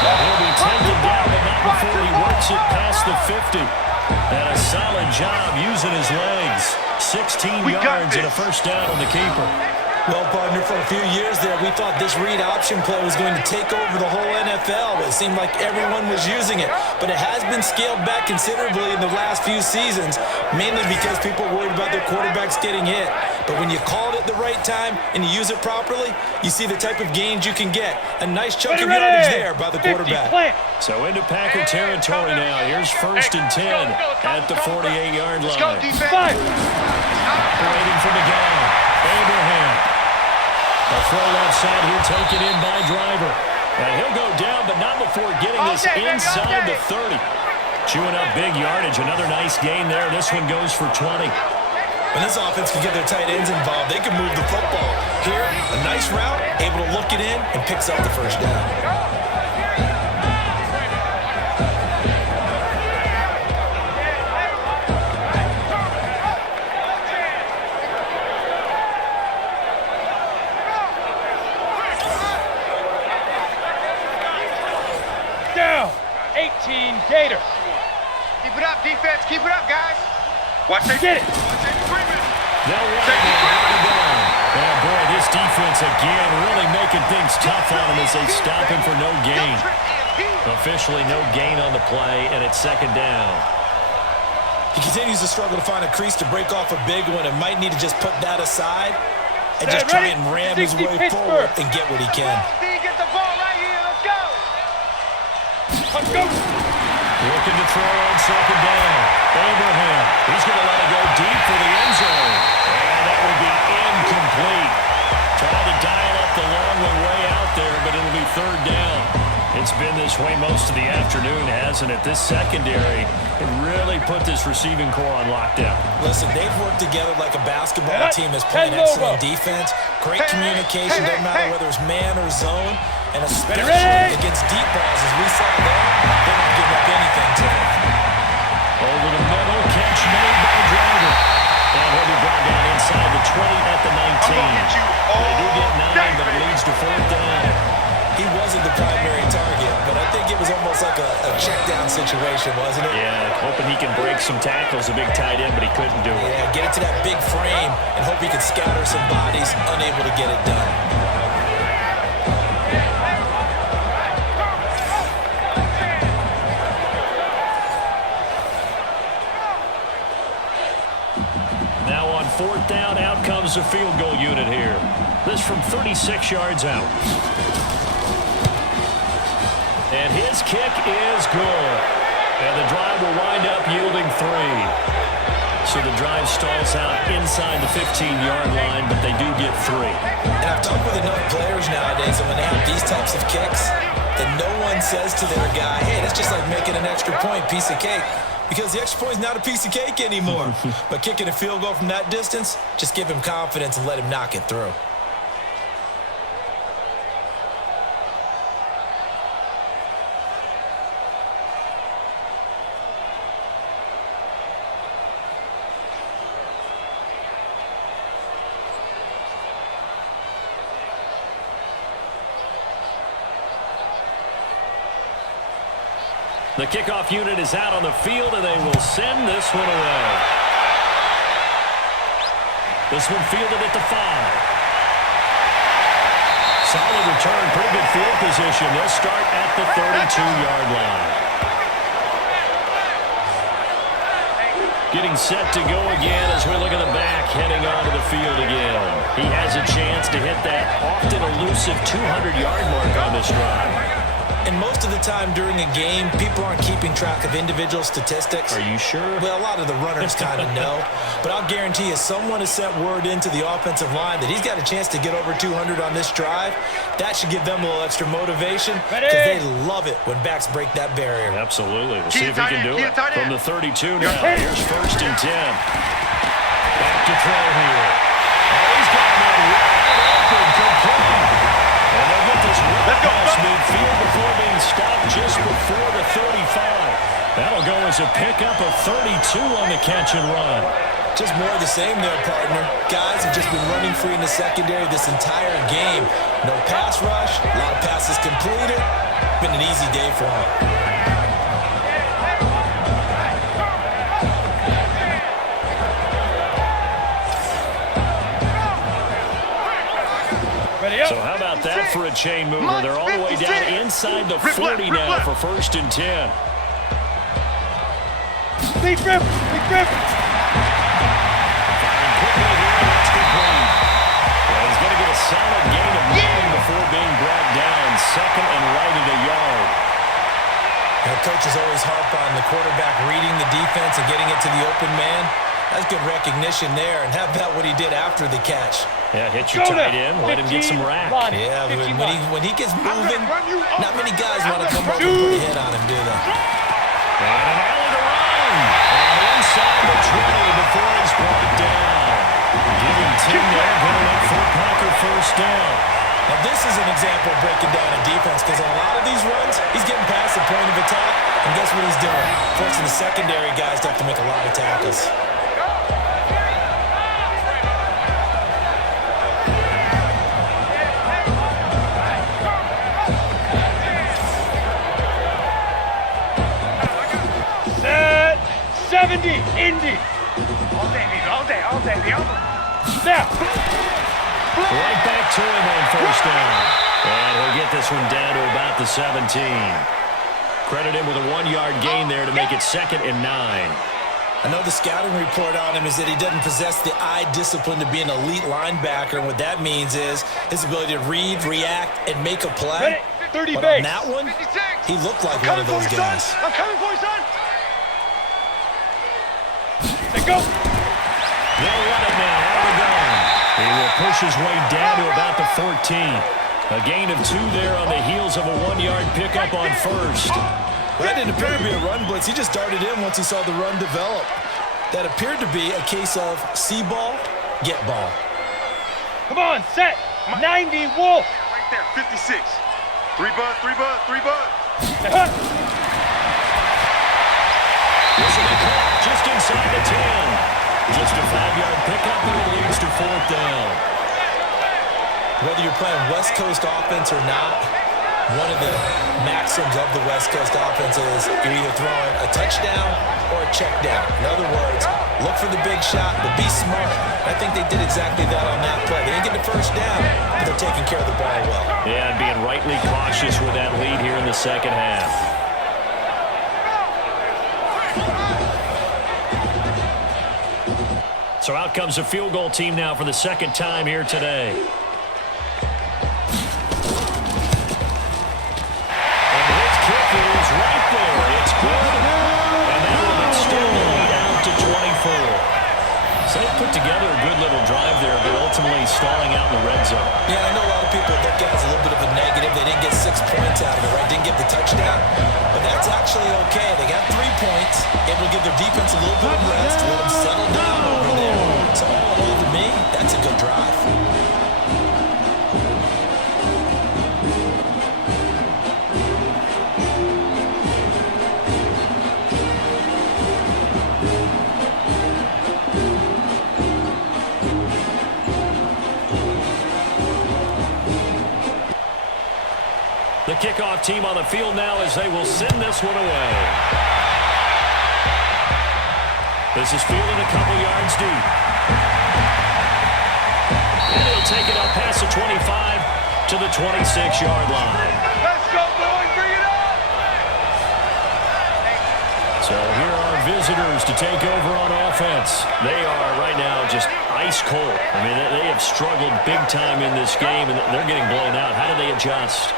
He'll be taken down, but not before he works it past the 50. And a solid job using his legs. 16 yards and a first down on the keeper. Well, partner, for a few years there, we thought this read option play was going to take over the whole NFL. It seemed like everyone was using it. But it has been scaled back considerably in the last few seasons, mainly because people worried about their quarterbacks getting hit. But when you call it at the right time and you use it properly, you see the type of gains you can get. A nice chunk of yardage there by the quarterback. So into Packer territory now. Here's 1st and 10 at the 48-yard line. Let's go, defense. Operating from the gun, Abraham. A throw left side here taken in by Driver. And he'll go down, but not before getting this inside the 30. Chewing up big yardage. Another nice gain there. This one goes for 20. When this offense can get their tight ends involved, they can move the football. Here, a nice route, able to look it in, and picks up the first down. Down. 18 Gators. Keep it up, defense. Keep it up, guys. Watch it. Get it. They'll run it. Oh, boy, this defense again really making things tough on him as they stop him for no gain. Officially no gain on the play, and it's 2nd down. He continues to struggle to find a crease to break off a big one and might need to just put that aside and just try and ram his way forward and get what he can. Get the ball right here. Let's go. Let's go. Looking to throw on 2nd down. Abraham. He's going to let it go deep for the end zone. And that will be incomplete. Trying to dial up the long way out there, but it'll be 3rd down. It's been this way most of the afternoon, hasn't it? This secondary can really put this receiving core on lockdown. Listen, they've worked together like a basketball team is playing excellent defense. Great communication, doesn't matter whether it's man or zone. And especially against deep balls, as we saw there, they're not giving up anything to him. Over the middle, catch made by Driver. And he'll be brought down inside the 20 at the 19. They do get 9, but it leads to 4th down. He wasn't the primary target, but I think it was almost like a check-down situation, wasn't it? Yeah, hoping he can break some tackles, a big tight end, but he couldn't do it. Yeah, get it to that big frame and hope he could scatter some bodies, unable to get it done. Now on 4th down, out comes the field goal unit here. This from 36 yards out. And his kick is good. And the drive will wind up yielding 3. So the drive stalls out inside the 15-yard line, but they do get 3. And I've talked with enough players nowadays that when they have these types of kicks, that no one says to their guy, hey, that's just like making an extra point, piece of cake. Because the extra point is not a piece of cake anymore. But kicking a field goal from that distance, just give him confidence and let him knock it through. The kickoff unit is out on the field, and they will send this one away. This one fielded at the 5. Solid return, pretty good field position. They'll start at the 32-yard line. Getting set to go again as we look at the back heading onto the field again. He has a chance to hit that often elusive 200-yard mark on this drive. And most of the time during a game, people aren't keeping track of individual statistics. Are you sure? Well, a lot of the runners kind of know. But I'll guarantee you, someone has sent word into the offensive line that he's got a chance to get over 200 on this drive. That should give them a little extra motivation because they love it when backs break that barrier. Absolutely. We'll see if he can do it. From the 32 now, here's 1st and 10. Back to throw here. Oh, he's got that wide open, complete. And they'll get this run past midfield before being stopped just before the 35. That'll go as a pickup of 32 on the catch and run. Just more of the same there, partner. Guys have just been running free in the secondary this entire game. No pass rush, a lot of passes completed. Been an easy day for them. So how about that for a chain mover? They're all the way down inside the 40 now for 1st and 10. Big rip! Big rip! Firing quickly here, that's complete. Well, he's going to get a solid gain of 9 before being brought down. 2nd and right at a yard. Now, coaches always harp on the quarterback reading the defense and getting it to the open man. That's good recognition there. And how about what he did after the catch? Yeah, hit your tight end, let him get some rack. Yeah, but when he gets moving, not many guys want to come over and put a hit on him, do they? And an alley to run. And inside the 20 before he's brought down. Giving 10 there, going up for Packer 1st down. Now, this is an example of breaking down a defense because on a lot of these runs, he's getting past the point of attack, and guess what he's doing? Forcing the secondary guys to have to make a lot of tackles. Set 70, Indy. All day, baby, all day, all day, baby. Snap. Right back to him on 1st down. And he'll get this one down to about the 17. Credit him with a 1-yard gain there to make it 2nd and 9. I know the scouting report on him is that he doesn't possess the eye discipline to be an elite linebacker, and what that means is his ability to read, react, and make a play. 30 but base. on that one, he looked like one of those guys. I'm coming for you, son. Let go. They'll run it now. Out of the gun. He will push his way down to about the 14. A gain of 2 there on the heels of a 1-yard pickup on 1st. Well, that didn't appear to be a run blitz. He just darted in once he saw the run develop. That appeared to be a case of see ball, get ball. Come on, set. 90, Wolf. Right there, 56. 3 bud, 3 bud, 3 bud. This will be caught just inside the 10. Just a 5-yard pickup, and it leads to 4th down. Whether you're playing West Coast offense or not, one of the maxims of the West Coast offense is you're either throwing a touchdown or a check down. In other words, look for the big shot, but be smart. I think they did exactly that on that play. They didn't get the 1st down, but they're taking care of the ball well. Yeah, and being rightly cautious with that lead here in the 2nd half. So out comes a field goal team now for the 2nd time here today. And his kick is right there. It's good. And that will extend the lead out to 24. So they put together a good little drive there, but ultimately stalling out in the red zone. Yeah, I know a lot of people look at it as a little bit of a negative. They didn't get 6 points out of it, right? Didn't get the touchdown. But that's actually okay. They got 3 points. Able to give their defense a little bit of rest, let them settle down over there. So all in all, to me, that's a good drive. The kickoff team on the field now as they will send this one away. This is fielded a couple yards deep. And he'll take it up past the 25 to the 26-yard line. Let's go, boys. Bring it up. So here are visitors to take over on offense. They are right now just ice cold. I mean, they have struggled big time in this game, and they're getting blown out. How do they adjust?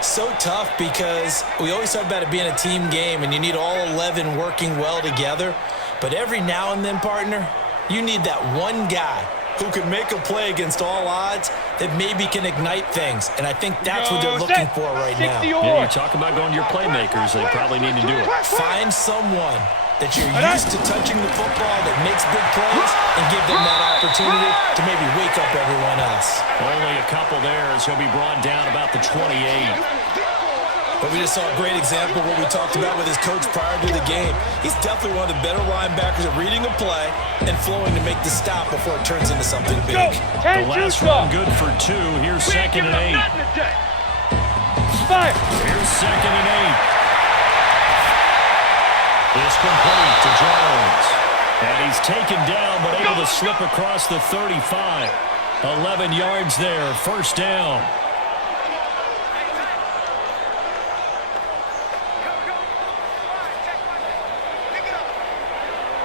So tough because we always talk about it being a team game, and you need all 11 working well together. But every now and then, partner, you need that one guy who can make a play against all odds that maybe can ignite things. And I think that's what they're looking for right now. Yeah, you talk about going to your playmakers. They probably need to do it. Find someone that you're used to touching the football that makes big plays and give them that opportunity to maybe wake up everyone else. Only a couple there as he'll be brought down about the 28. But we just saw a great example of what we talked about with his coach prior to the game. He's definitely one of the better linebackers at reading a play and flowing to make the stop before it turns into something big. The last run good for 2. Here's 2nd and 8. Here's 2nd and 8. It's complete to Jones. And he's taken down but able to slip across the 35. 11 yards there, first down.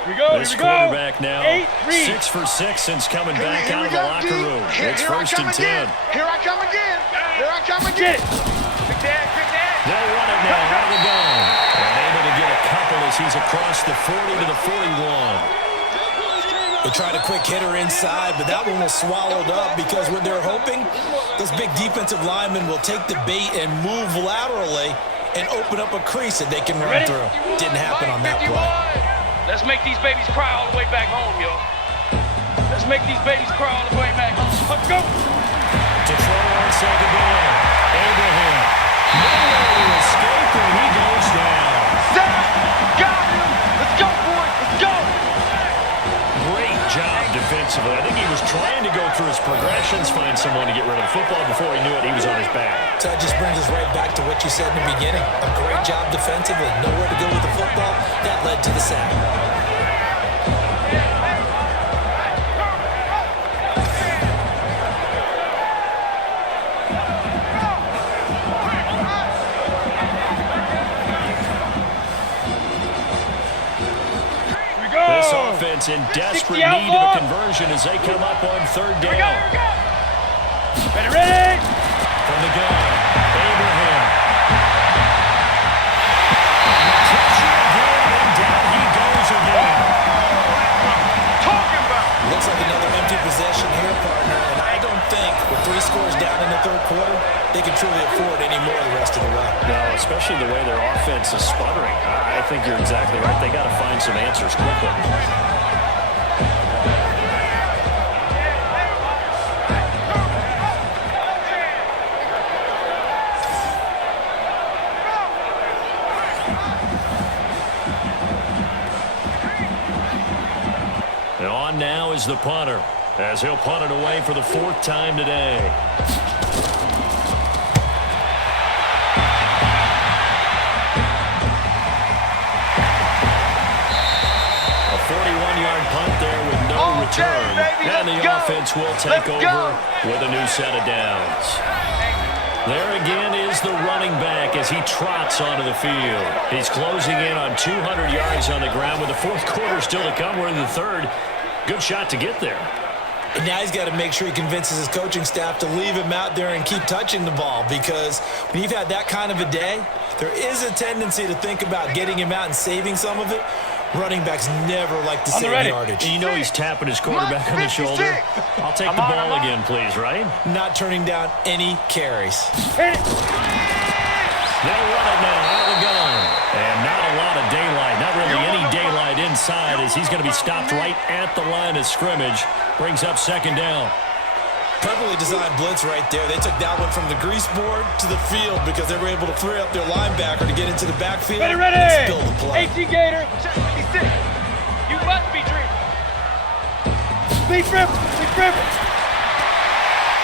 This quarterback now 6 for 6 since coming back out of the locker room. It's 1st and 10. Here I come again. Here I come again. Big Dad, Big Dad. They'll run it now out of the gun. And able to get a couple as he's across the 40 to the 41. They tried a quick hitter inside, but that one was swallowed up because what they're hoping, those big defensive linemen will take the bait and move laterally and open up a crease that they can run through. Didn't happen on that play. Let's make these babies cry all the way back home, yo. Let's make these babies cry all the way back home. Let's go. To throw on 2nd down. Abraham. Nowhere to escape, and he goes down. Got him. Let's go, boys. Let's go. Great job defensively. I think he was trying to go through his progressions, find someone to get rid of the football. Before he knew it, he was on his back. So that just brings us right back to what you said in the beginning. A great job defensively. Nowhere to go with the football. That led to the sack. This offense in desperate need of a conversion as they come up on 3rd down. Ready? From the gun, Abraham. Pressure again, and down he goes again. Talking about. Looks like another empty possession here, partner. And I don't think with 3 scores down in the 3rd quarter, they can truly afford any more the rest of the way. No, especially the way their offense is sputtering. I think you're exactly right. They got to find some answers quickly. And on now is the punter, as he'll punt it away for the 4th time today. A 41-yard punt there with no return. And the offense will take over with a new set of downs. There again is the running back as he trots onto the field. He's closing in on 200 yards on the ground with the 4th quarter still to come. We're in the 3rd. Good shot to get there. And now he's got to make sure he convinces his coaching staff to leave him out there and keep touching the ball, because when you've had that kind of a day, there is a tendency to think about getting him out and saving some of it. Running backs never like to save yardage. You know he's tapping his quarterback on the shoulder. I'll take the ball again, please, right? Not turning down any carries. They'll run it now out of the gun. And not a lot of daylight, not really any daylight inside, as he's going to be stopped right at the line of scrimmage. Brings up 2nd down. Perfectly designed blitz right there. They took that one from the grease board to the field because they were able to free up their linebacker to get into the backfield Ready. and spill the play. 18 Gator. You must be dreaming. Leaf River.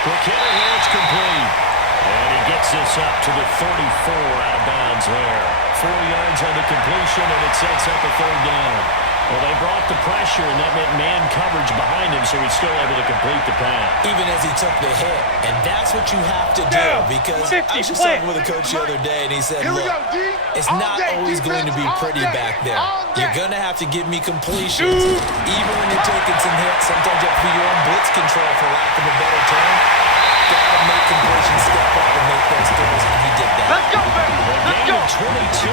McKinnon, it's complete. And he Gets this up to the 34 out of bounds there. 4 yards on the completion, and it sets up a third down. Well, they brought the pressure, and that meant man coverage behind him, so he's still able to complete the pass. Even as he took the hit. And that's what you have to do, because I was just talking with a coach the other day, and he said, look, it's not always going to be pretty back there. You're going to have to give me completions. Even when you're taking some hits, sometimes you have to be your own blitz control, for lack of a better term. Got to make completions step up and make those throws, and he did that. Let's go, baby. Let's go. 22.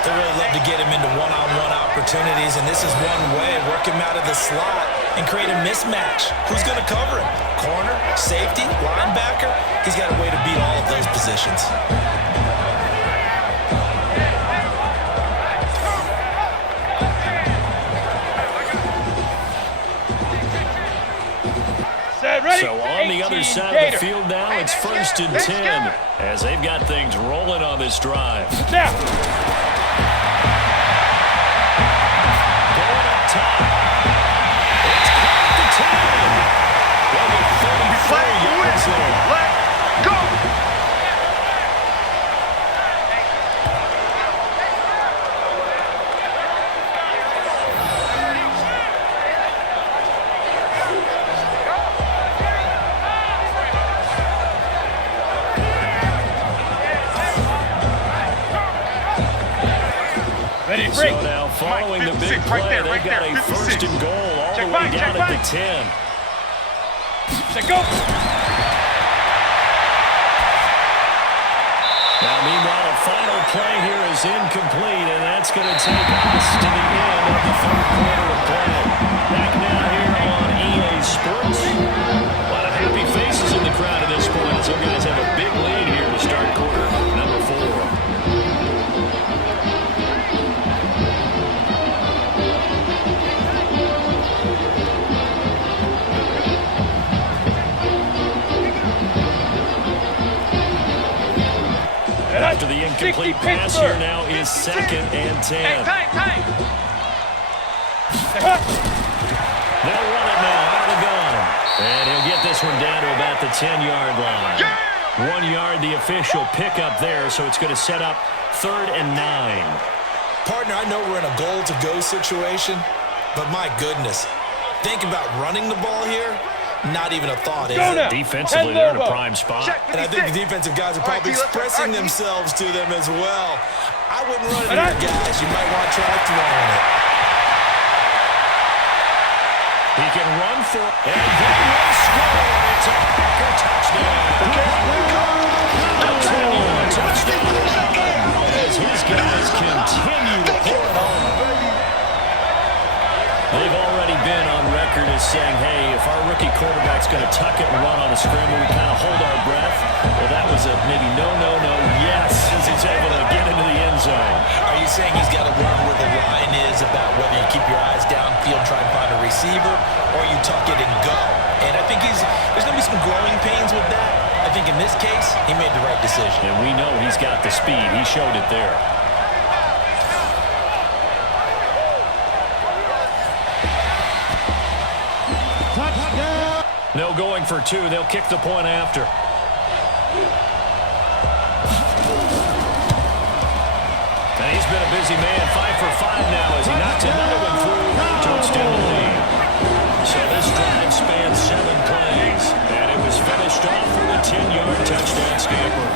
They really love to get him into one-on-one opportunities, and this is one way, work him out of the slot and create a mismatch. Who's going to cover him? Corner, safety, linebacker? He's got a way to beat all of those positions. So on the other side of the field now, it's 1st and 10 as they've got things rolling on this drive. Now. Going up top. It's caught the 10. Well, with 34 yards there. Let's go. So now, following the big play, they've got a 1st and goal all the way down at the 10. Check go. Now, meanwhile, a final play here is incomplete, and that's going to take us to the end of the 3rd quarter of play. Back now here on EA Sports. A lot of happy faces in the crowd at this point, as our guys have a big lead here to start quarter number 4. After the incomplete pass here now is 2nd and 10. Hey, time. They'll run it now out of the gun. And he'll get this one down to about the 10-yard line. 1 yard, the official pickup there, so it's going to set up 3rd and 9. Partner, I know we're in a goal-to-go situation, but my goodness, think about running the ball here. Not even a thought, is it? Defensively, they're in a prime spot. And I think the defensive guys are probably expressing themselves to them as well. I wouldn't run it here, guys. You might want to try throwing it. He can run for it, and they will score. It's a Packer touchdown. A 10-yard touchdown as his guys continue to pour it on. They've already been on record as saying, hey, if our rookie quarterback's going to tuck it and run on a scramble, we kind of hold our breath. Well, that was a maybe no, yes, as he's able to get into the end zone. Are you saying he's got to learn where the line is about whether you keep your eyes downfield, try and find a receiver, or you tuck it and go? And I think there's going to be some growing pains with that. I think in this case, he made the right decision. And we know he's got the speed. He showed it there. No going for 2. They'll kick the point after. And he's been a busy man. 5 for 5 now as he knocks another one through to extend the lead. So this drive spans 7 plays. And it was finished off with a 10-yard touchdown scamper.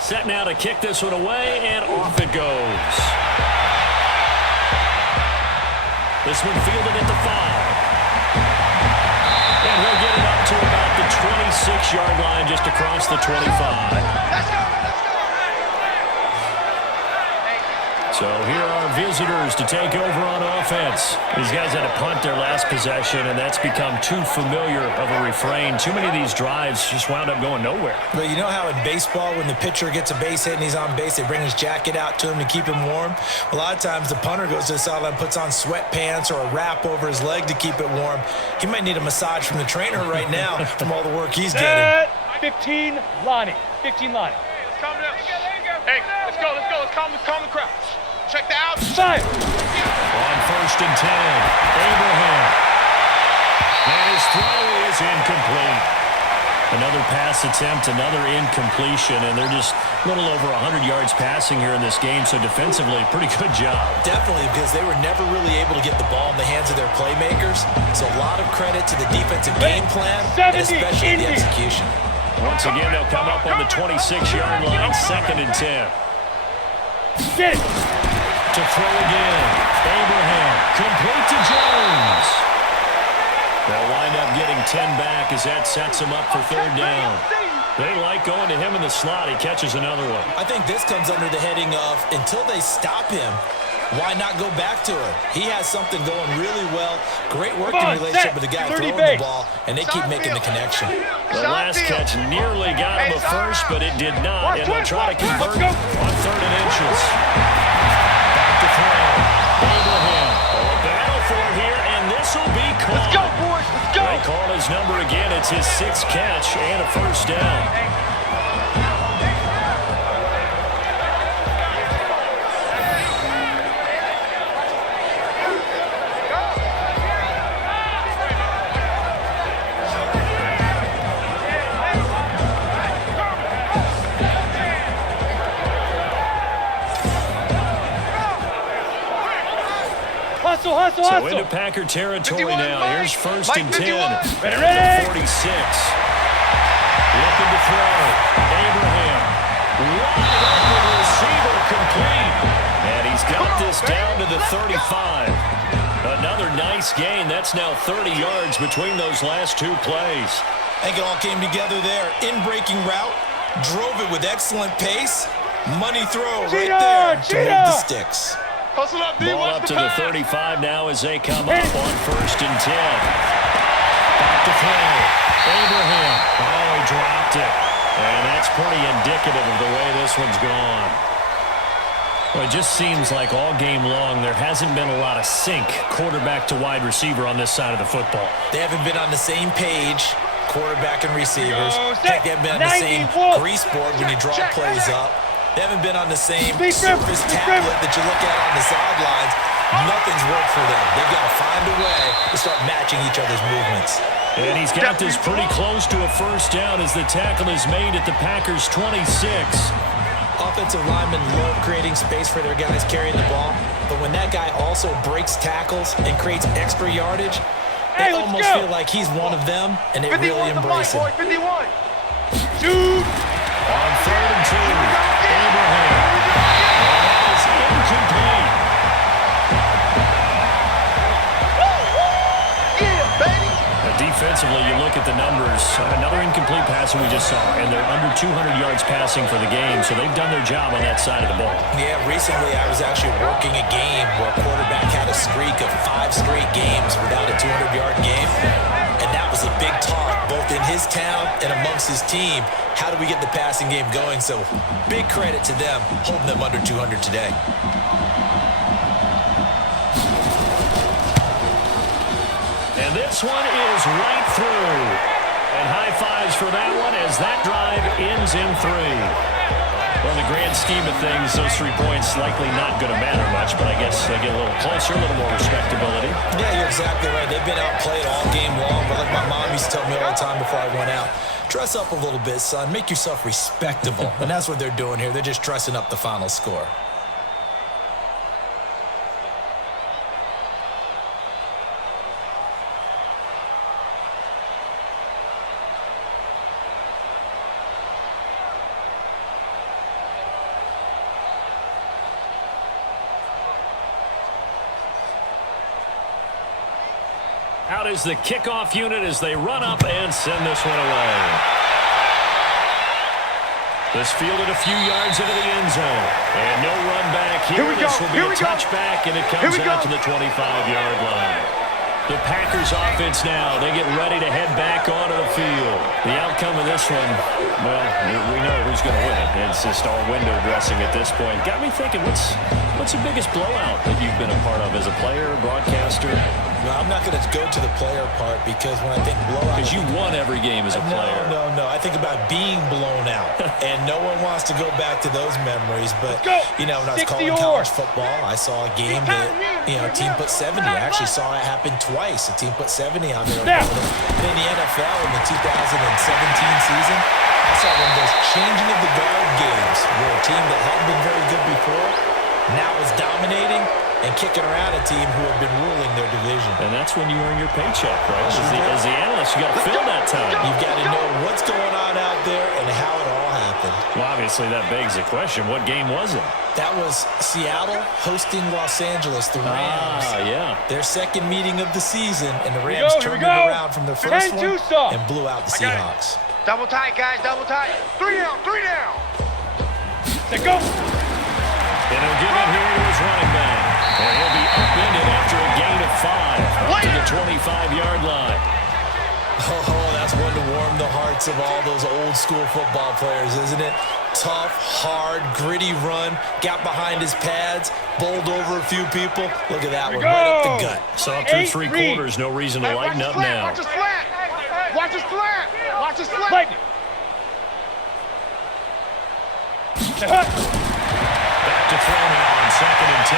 Set now to kick this one away, and off it goes. This one fielded at the 5. And he'll get it up to about the 26-yard line, just across the 25. So here are visitors to take over on offense. These guys had to punt their last possession, and that's become too familiar of a refrain. Too many of these drives just wound up going nowhere. But you know how in baseball, when the pitcher gets a base hit and he's on base, they bring his jacket out to him to keep him warm? A lot of times the punter goes to the sideline, puts on sweatpants or a wrap over his leg to keep it warm. He might need a massage from the trainer right now from all the work he's getting. 15, Lonnie. 15, Lonnie. Calm down. Hey, let's go. Let's calm the crowd. Check the Five. outside. On 1st and 10, Abraham. And his throw is incomplete. Another pass attempt, another incompletion, and they're just a little over 100 yards passing here in this game, so defensively, pretty good job. Definitely, because they were never really able to get the ball in the hands of their playmakers. So a lot of credit to the defensive game plan, and especially the execution. Once again, they'll come up on the 26-yard line, 2nd and 10. Get it. To throw again, Abraham, complete to Jones. They'll wind up getting 10 back as that sets him up for 3rd down. They like going to him in the slot. He catches another one. I think this comes under the heading of, until they stop him, why not go back to him? He has something going really well. Great working relationship with the guy throwing the ball, and they keep making the connection. The last catch nearly got him a first, but it did not, and they'll try to convert on 3rd and inches. Back to throw. Abraham. A battle for it here, and this will be called. Let's go, boys. Let's go. They call his number again. It's his 6th catch and a 1st down. So into Packer territory now. Here's 1st and 10. Ready. 46. Looking to throw. Abraham. Wide open receiver complete. And he's got this down to the 35. Another nice gain. That's now 30 yards between those last 2 plays. I think it all came together there. In-breaking route. Drove it with excellent pace. Money throw right there to move the sticks. Hustle up, D. Ball up to the 35 now as they come up on 1st and 10. Back to throw. Abraham. Oh, he dropped it. And that's pretty indicative of the way this one's gone. Well, it just seems like all game long there hasn't been a lot of sync quarterback to wide receiver on this side of the football. They haven't been on the same page, quarterback and receivers. Heck, they haven't been on the same grease board when you draw plays up. They haven't been on the same surface tablet that you look at on the sidelines. Nothing's worked for them. They've got to find a way to start matching each other's movements. And he's got this pretty close to a 1st down as the tackle is made at the Packers' 26. Offensive linemen love creating space for their guys carrying the ball, but when that guy also breaks tackles and creates extra yardage, they almost feel like he's one of them, and they really embrace him. 51. Shoot. On 3rd and 2, Abraham. And that is incomplete. Yeah, baby. Now defensively, you look at the numbers. Another incomplete pass that we just saw, and they're under 200 yards passing for the game, so they've done their job on that side of the ball. Yeah, recently I was actually working a game where a quarterback had a streak of 5 straight games without a 200-yard game, and that was a big talk both in his town and amongst his team. How do we get the passing game going? So big credit to them holding them under 200 today. And this one is right through. And high fives for that one as that drive ends in 3. Well, in the grand scheme of things, those 3 points likely not going to matter much, but I guess they get a little closer, a little more respectability. Yeah, you're exactly right. They've been outplayed all game long, but like my mom used to tell me all the time before I went out, dress up a little bit, son. Make yourself respectable. And that's what they're doing here. They're just dressing up the final score. Out is the kickoff unit as they run up and send this one away. This fielded a few yards into the end zone. And no run back here. This will be a touchback, and it comes out to the 25-yard line. The Packers offense now, they get ready to head back onto the field. The outcome of this one, well, we know who's going to win it. It's just all window dressing at this point. Got me thinking, what's the biggest blowout that you've been a part of as a player, broadcaster? No, I'm not going to go to the player part because when I think blowout... Because you won every game as a player. No. I think about being blown out. And no one wants to go back to those memories. But, you know, when I was calling college football, I saw a game that, you know, a team put 70. I actually saw it happen twice. A team put 70 on their opponent. And in the NFL in the 2017 season, I saw one of those changing of the guard games where a team that hadn't been very good before now is dominating and kicking around a team who have been ruling their division. And that's when you earn your paycheck, right? As the analyst, you got to fill that time. You've got to know what's going on out there and how it all happened. Well, obviously, that begs the question, what game was it? That was Seattle hosting Los Angeles, the Rams. Yeah. Their second meeting of the season, and the Rams turned it around from their first one and blew out the Seahawks. Double tight, guys, double tight. 3 down, 3 down. Let's go. And he'll give it here to his running back. And he'll be upended after a gain of 5 up to the 25-yard line. Oh, that's one to warm the hearts of all those old school football players, isn't it? Tough, hard, gritty run, got behind his pads, bowled over a few people. Look at that one, right up the gut. So up through 3 quarters, no reason to lighten up now. Watch his slant. Watch his slant. Watch his slant. Lightning. Back to throw now on 2nd and 10.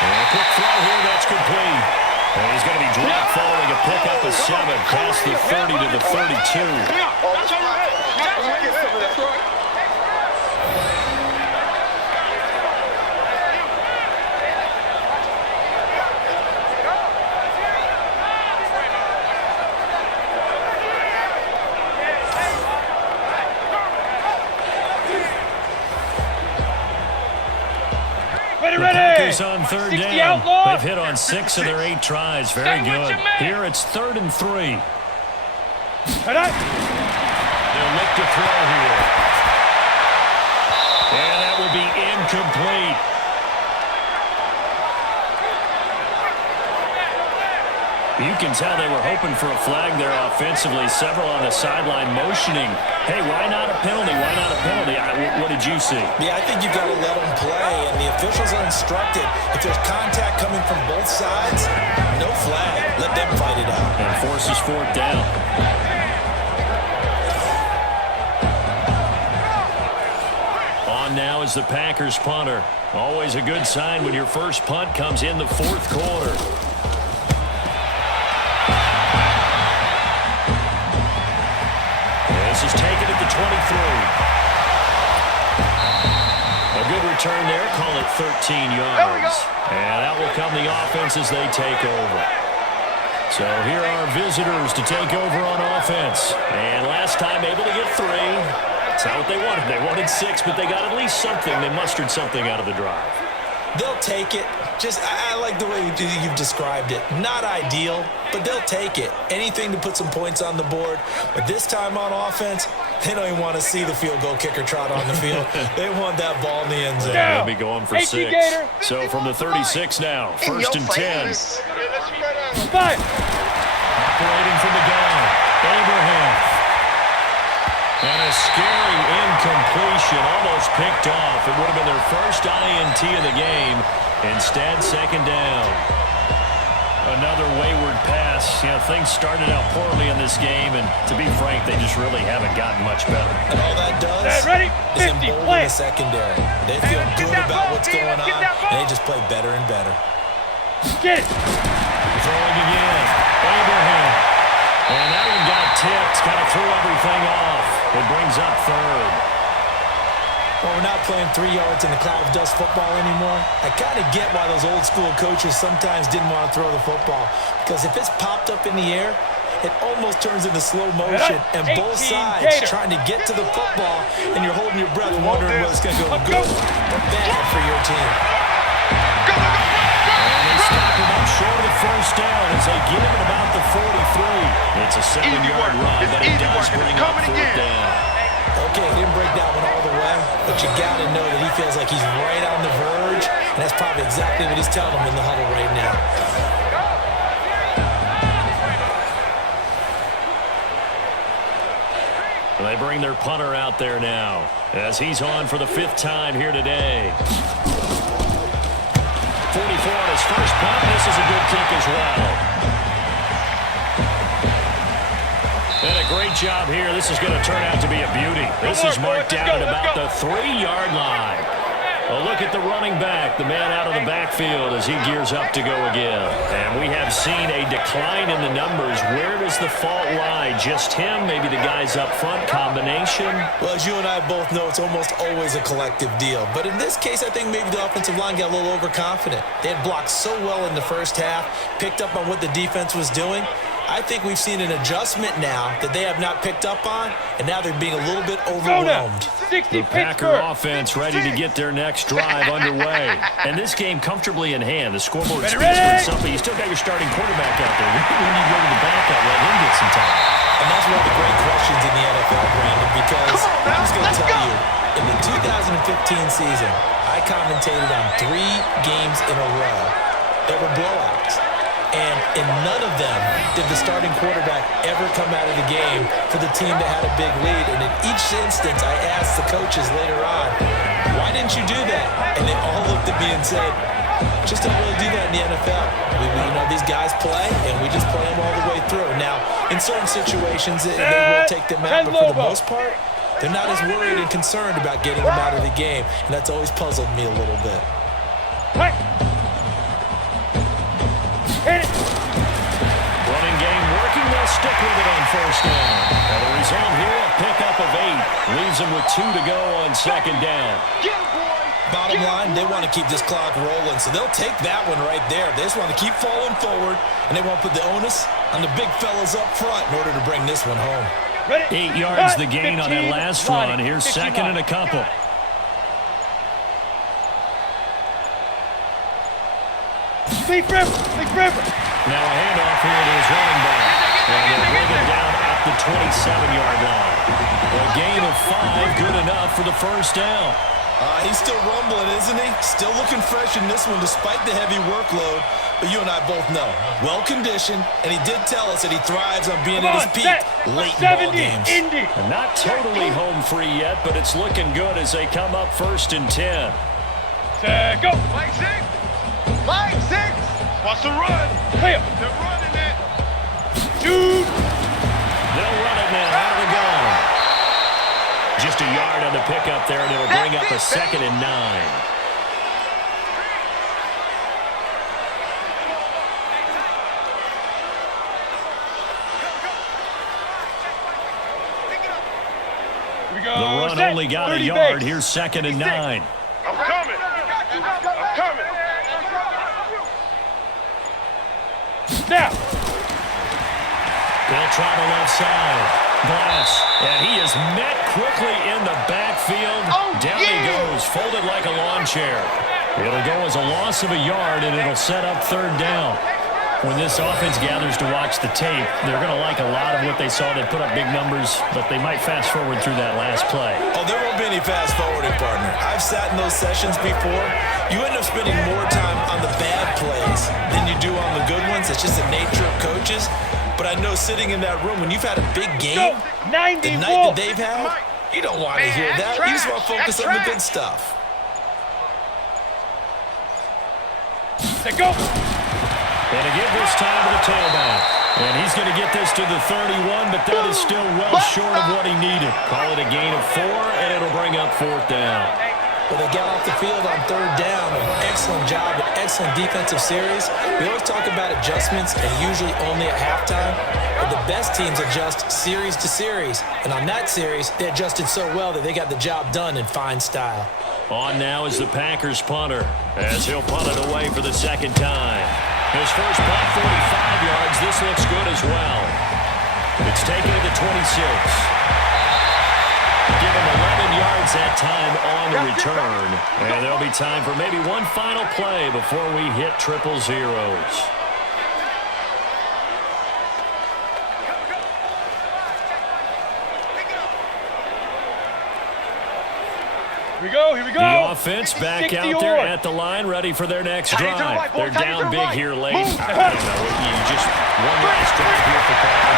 And a quick throw here, that's complete. And he's going to be dropped following a pickup of 7 past the 30 to the 32. Packers on 3rd down. They've hit on 6 of their 8 tries. Very good. Here it's 3rd and 3. They'll look to throw here. And that will be incomplete. You can tell they were hoping for a flag there offensively. Several on the sideline motioning. Hey, why not a penalty? Why not a penalty? What did you see? Yeah, I think you've got to let them play, and the officials are instructed. If there's contact coming from both sides, no flag. Let them fight it out. And forces 4th down. On now is the Packers punter. Always a good sign when your first punt comes in the 4th quarter. This is taken at the 23. A good return there. Call it 13 yards. And that will come the offense as they take over. So here are visitors to take over on offense. And last time able to get 3. That's not what they wanted. They wanted 6, but they got at least something. They mustered something out of the drive. They'll take it. I like the way you've described it. Not ideal, but they'll take it. Anything to put some points on the board. But this time on offense, they don't even want to see the field goal kicker trot on the field. They want that ball in the end zone. They'll be going for 6. So from the 36 now, 1st and 10. 5. Operating from the gun, Abraham. And a scary incompletion, almost picked off. It would have been their first INT of the game. Instead, 2nd down. Another wayward pass. You know, things started out poorly in this game, and to be frank, they just really haven't gotten much better. And all that does is embolden the secondary. They feel good about what's going on, and they just play better and better. Get it. Throwing again. Abraham. And that one got tipped. Kind of threw everything off. It brings up 3rd. Well, we're not playing 3 yards in the cloud of dust football anymore. I kind of get why those old school coaches sometimes didn't want to throw the football. Because if it's popped up in the air, it almost turns into slow motion. And both sides trying to get to the football, and you're holding your breath wondering whether it's going to go good or bad for your team. And they stop him up short of the 1st down as they get him at about the 43. It's a 7-yard run, but it does bring up 4th down. Okay, he didn't break that one all the way, but you got to know that he feels like he's right on the verge, and that's probably exactly what he's telling him in the huddle right now. They bring their punter out there now as he's on for the 5th time here today. 44 on his first punt. This is a good kick as well. And a great job here. This is going to turn out to be a beauty. This is marked down at about the 3-yard line. A look at the running back, the man out of the backfield as he gears up to go again. And we have seen a decline in the numbers. Where does the fault lie? Just him? Maybe the guys up front? Combination? Well, as you and I both know, it's almost always a collective deal. But in this case, I think maybe the offensive line got a little overconfident. They had blocked so well in the first half, picked up on what the defense was doing. I think we've seen an adjustment now that they have not picked up on, and now they're being a little bit overwhelmed. The Packer offense ready to get their next drive underway. And this game comfortably in hand. The scoreboard speaks for itself, but you still got your starting quarterback out there. When you go to the backup, let him get some time. And that's one of the great questions in the NFL, Brandon, because I'm just going to tell you, in the 2015 season, I commentated on 3 games in a row. They were blowouts. And in none of them did the starting quarterback ever come out of the game for the team that had a big lead. And in each instance, I asked the coaches later on, why didn't you do that? And they all looked at me and said, just don't really do that in the NFL. These guys play, and we just play them all the way through. Now, in certain situations, they will take them out, but for the most part, they're not as worried and concerned about getting them out of the game. And that's always puzzled me a little bit. Running game working. They'll stick with it on first down. And the result here, a pickup of 8. Leaves them with 2 to go on second down. Bottom line, they want to keep this clock rolling, so they'll take that one right there. They just want to keep falling forward, and they want to put the onus on the big fellas up front in order to bring this one home. 8 yards the gain on that last run. Here's second and a couple. Big River. Now a handoff here to his running back. And they'll bring him down at the 27-yard line. A gain of 5, good enough for the first down. He's still rumbling, isn't he? Still looking fresh in this one despite the heavy workload. But you and I both know, well-conditioned, and he did tell us that he thrives on being at his peak late in ball games. And not totally home free yet, but it's looking good as they come up 1st and 10. Go. Line 6. Line 6. Wants to run. They're running it. Dude. They'll run it now out of the gun. Just a yard on the pickup there, and it'll bring up a 2nd and 9. Here we go. The run only got a yard. Here's 2nd and 9. I'm coming. Now. They'll try the left side. Glass. And he is met quickly in the backfield. Down he goes, folded like a lawn chair. It'll go as a loss of a yard, and it'll set up 3rd down. When this offense gathers to watch the tape, they're going to like a lot of what they saw. They put up big numbers, but they might fast forward through that last play. Oh, there won't be any fast forwarding, partner. I've sat in those sessions before. You end up spending more time on the bad plays than you do on the good ones. It's just the nature of coaches. But I know sitting in that room, when you've had a big game, the night that they've had, you don't want to hear that. You just want to focus on the good stuff. They go. And again, this time to the tailback. And he's going to get this to the 31, but that is still well short of what he needed. Call it a gain of 4, and it'll bring up 4th down. Well, they got off the field on 3rd down. An excellent job, an excellent defensive series. We always talk about adjustments, and usually only at halftime. But the best teams adjust series to series. And on that series, they adjusted so well that they got the job done in fine style. On now is the Packers punter, as he'll punt it away for the 2nd time. His first punt, 45 yards. This looks good as well. It's taken to the 26. Give him 11 yards that time on the return. And there'll be time for maybe one final play before we hit 000. Here we go, here we go. The offense 50, back 60 out there or. at the line, ready for their next Tight end to the drive. right, boy, They're tight end to down the big right. here late. Move. I don't know. You just one last drive here for Paul.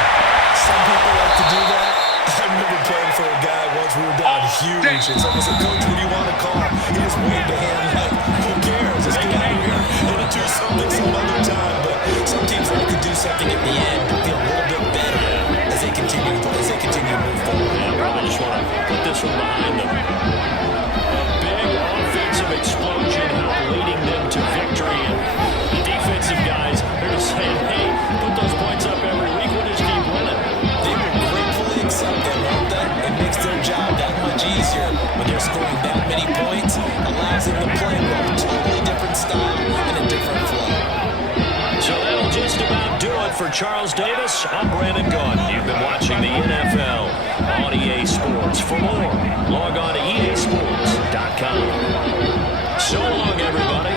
Some people like to do that. I remember playing for a guy once we were down huge, and someone said, "Coach, what do you want to call?" He just waved a hand like, "Who cares? Just get out of here and do something some other time." But some teams like to do something at the end to feel a little bit better as they continue to move forward. Yeah, probably just want to put this one behind them. A big offensive explosion leading them to victory. And the defensive guys, they're just saying, hey, put those points up every week. We'll just keep winning. They will gratefully accept them, won't they? It makes their job that much easier when they're scoring that many points. Allows them to play with a totally different style and a different flow. So that'll just about do it for Charles Davis. I'm Brandon Gaudin. You've been watching the NFL on EA Sports. For more, log on to easports.com. So long, everybody.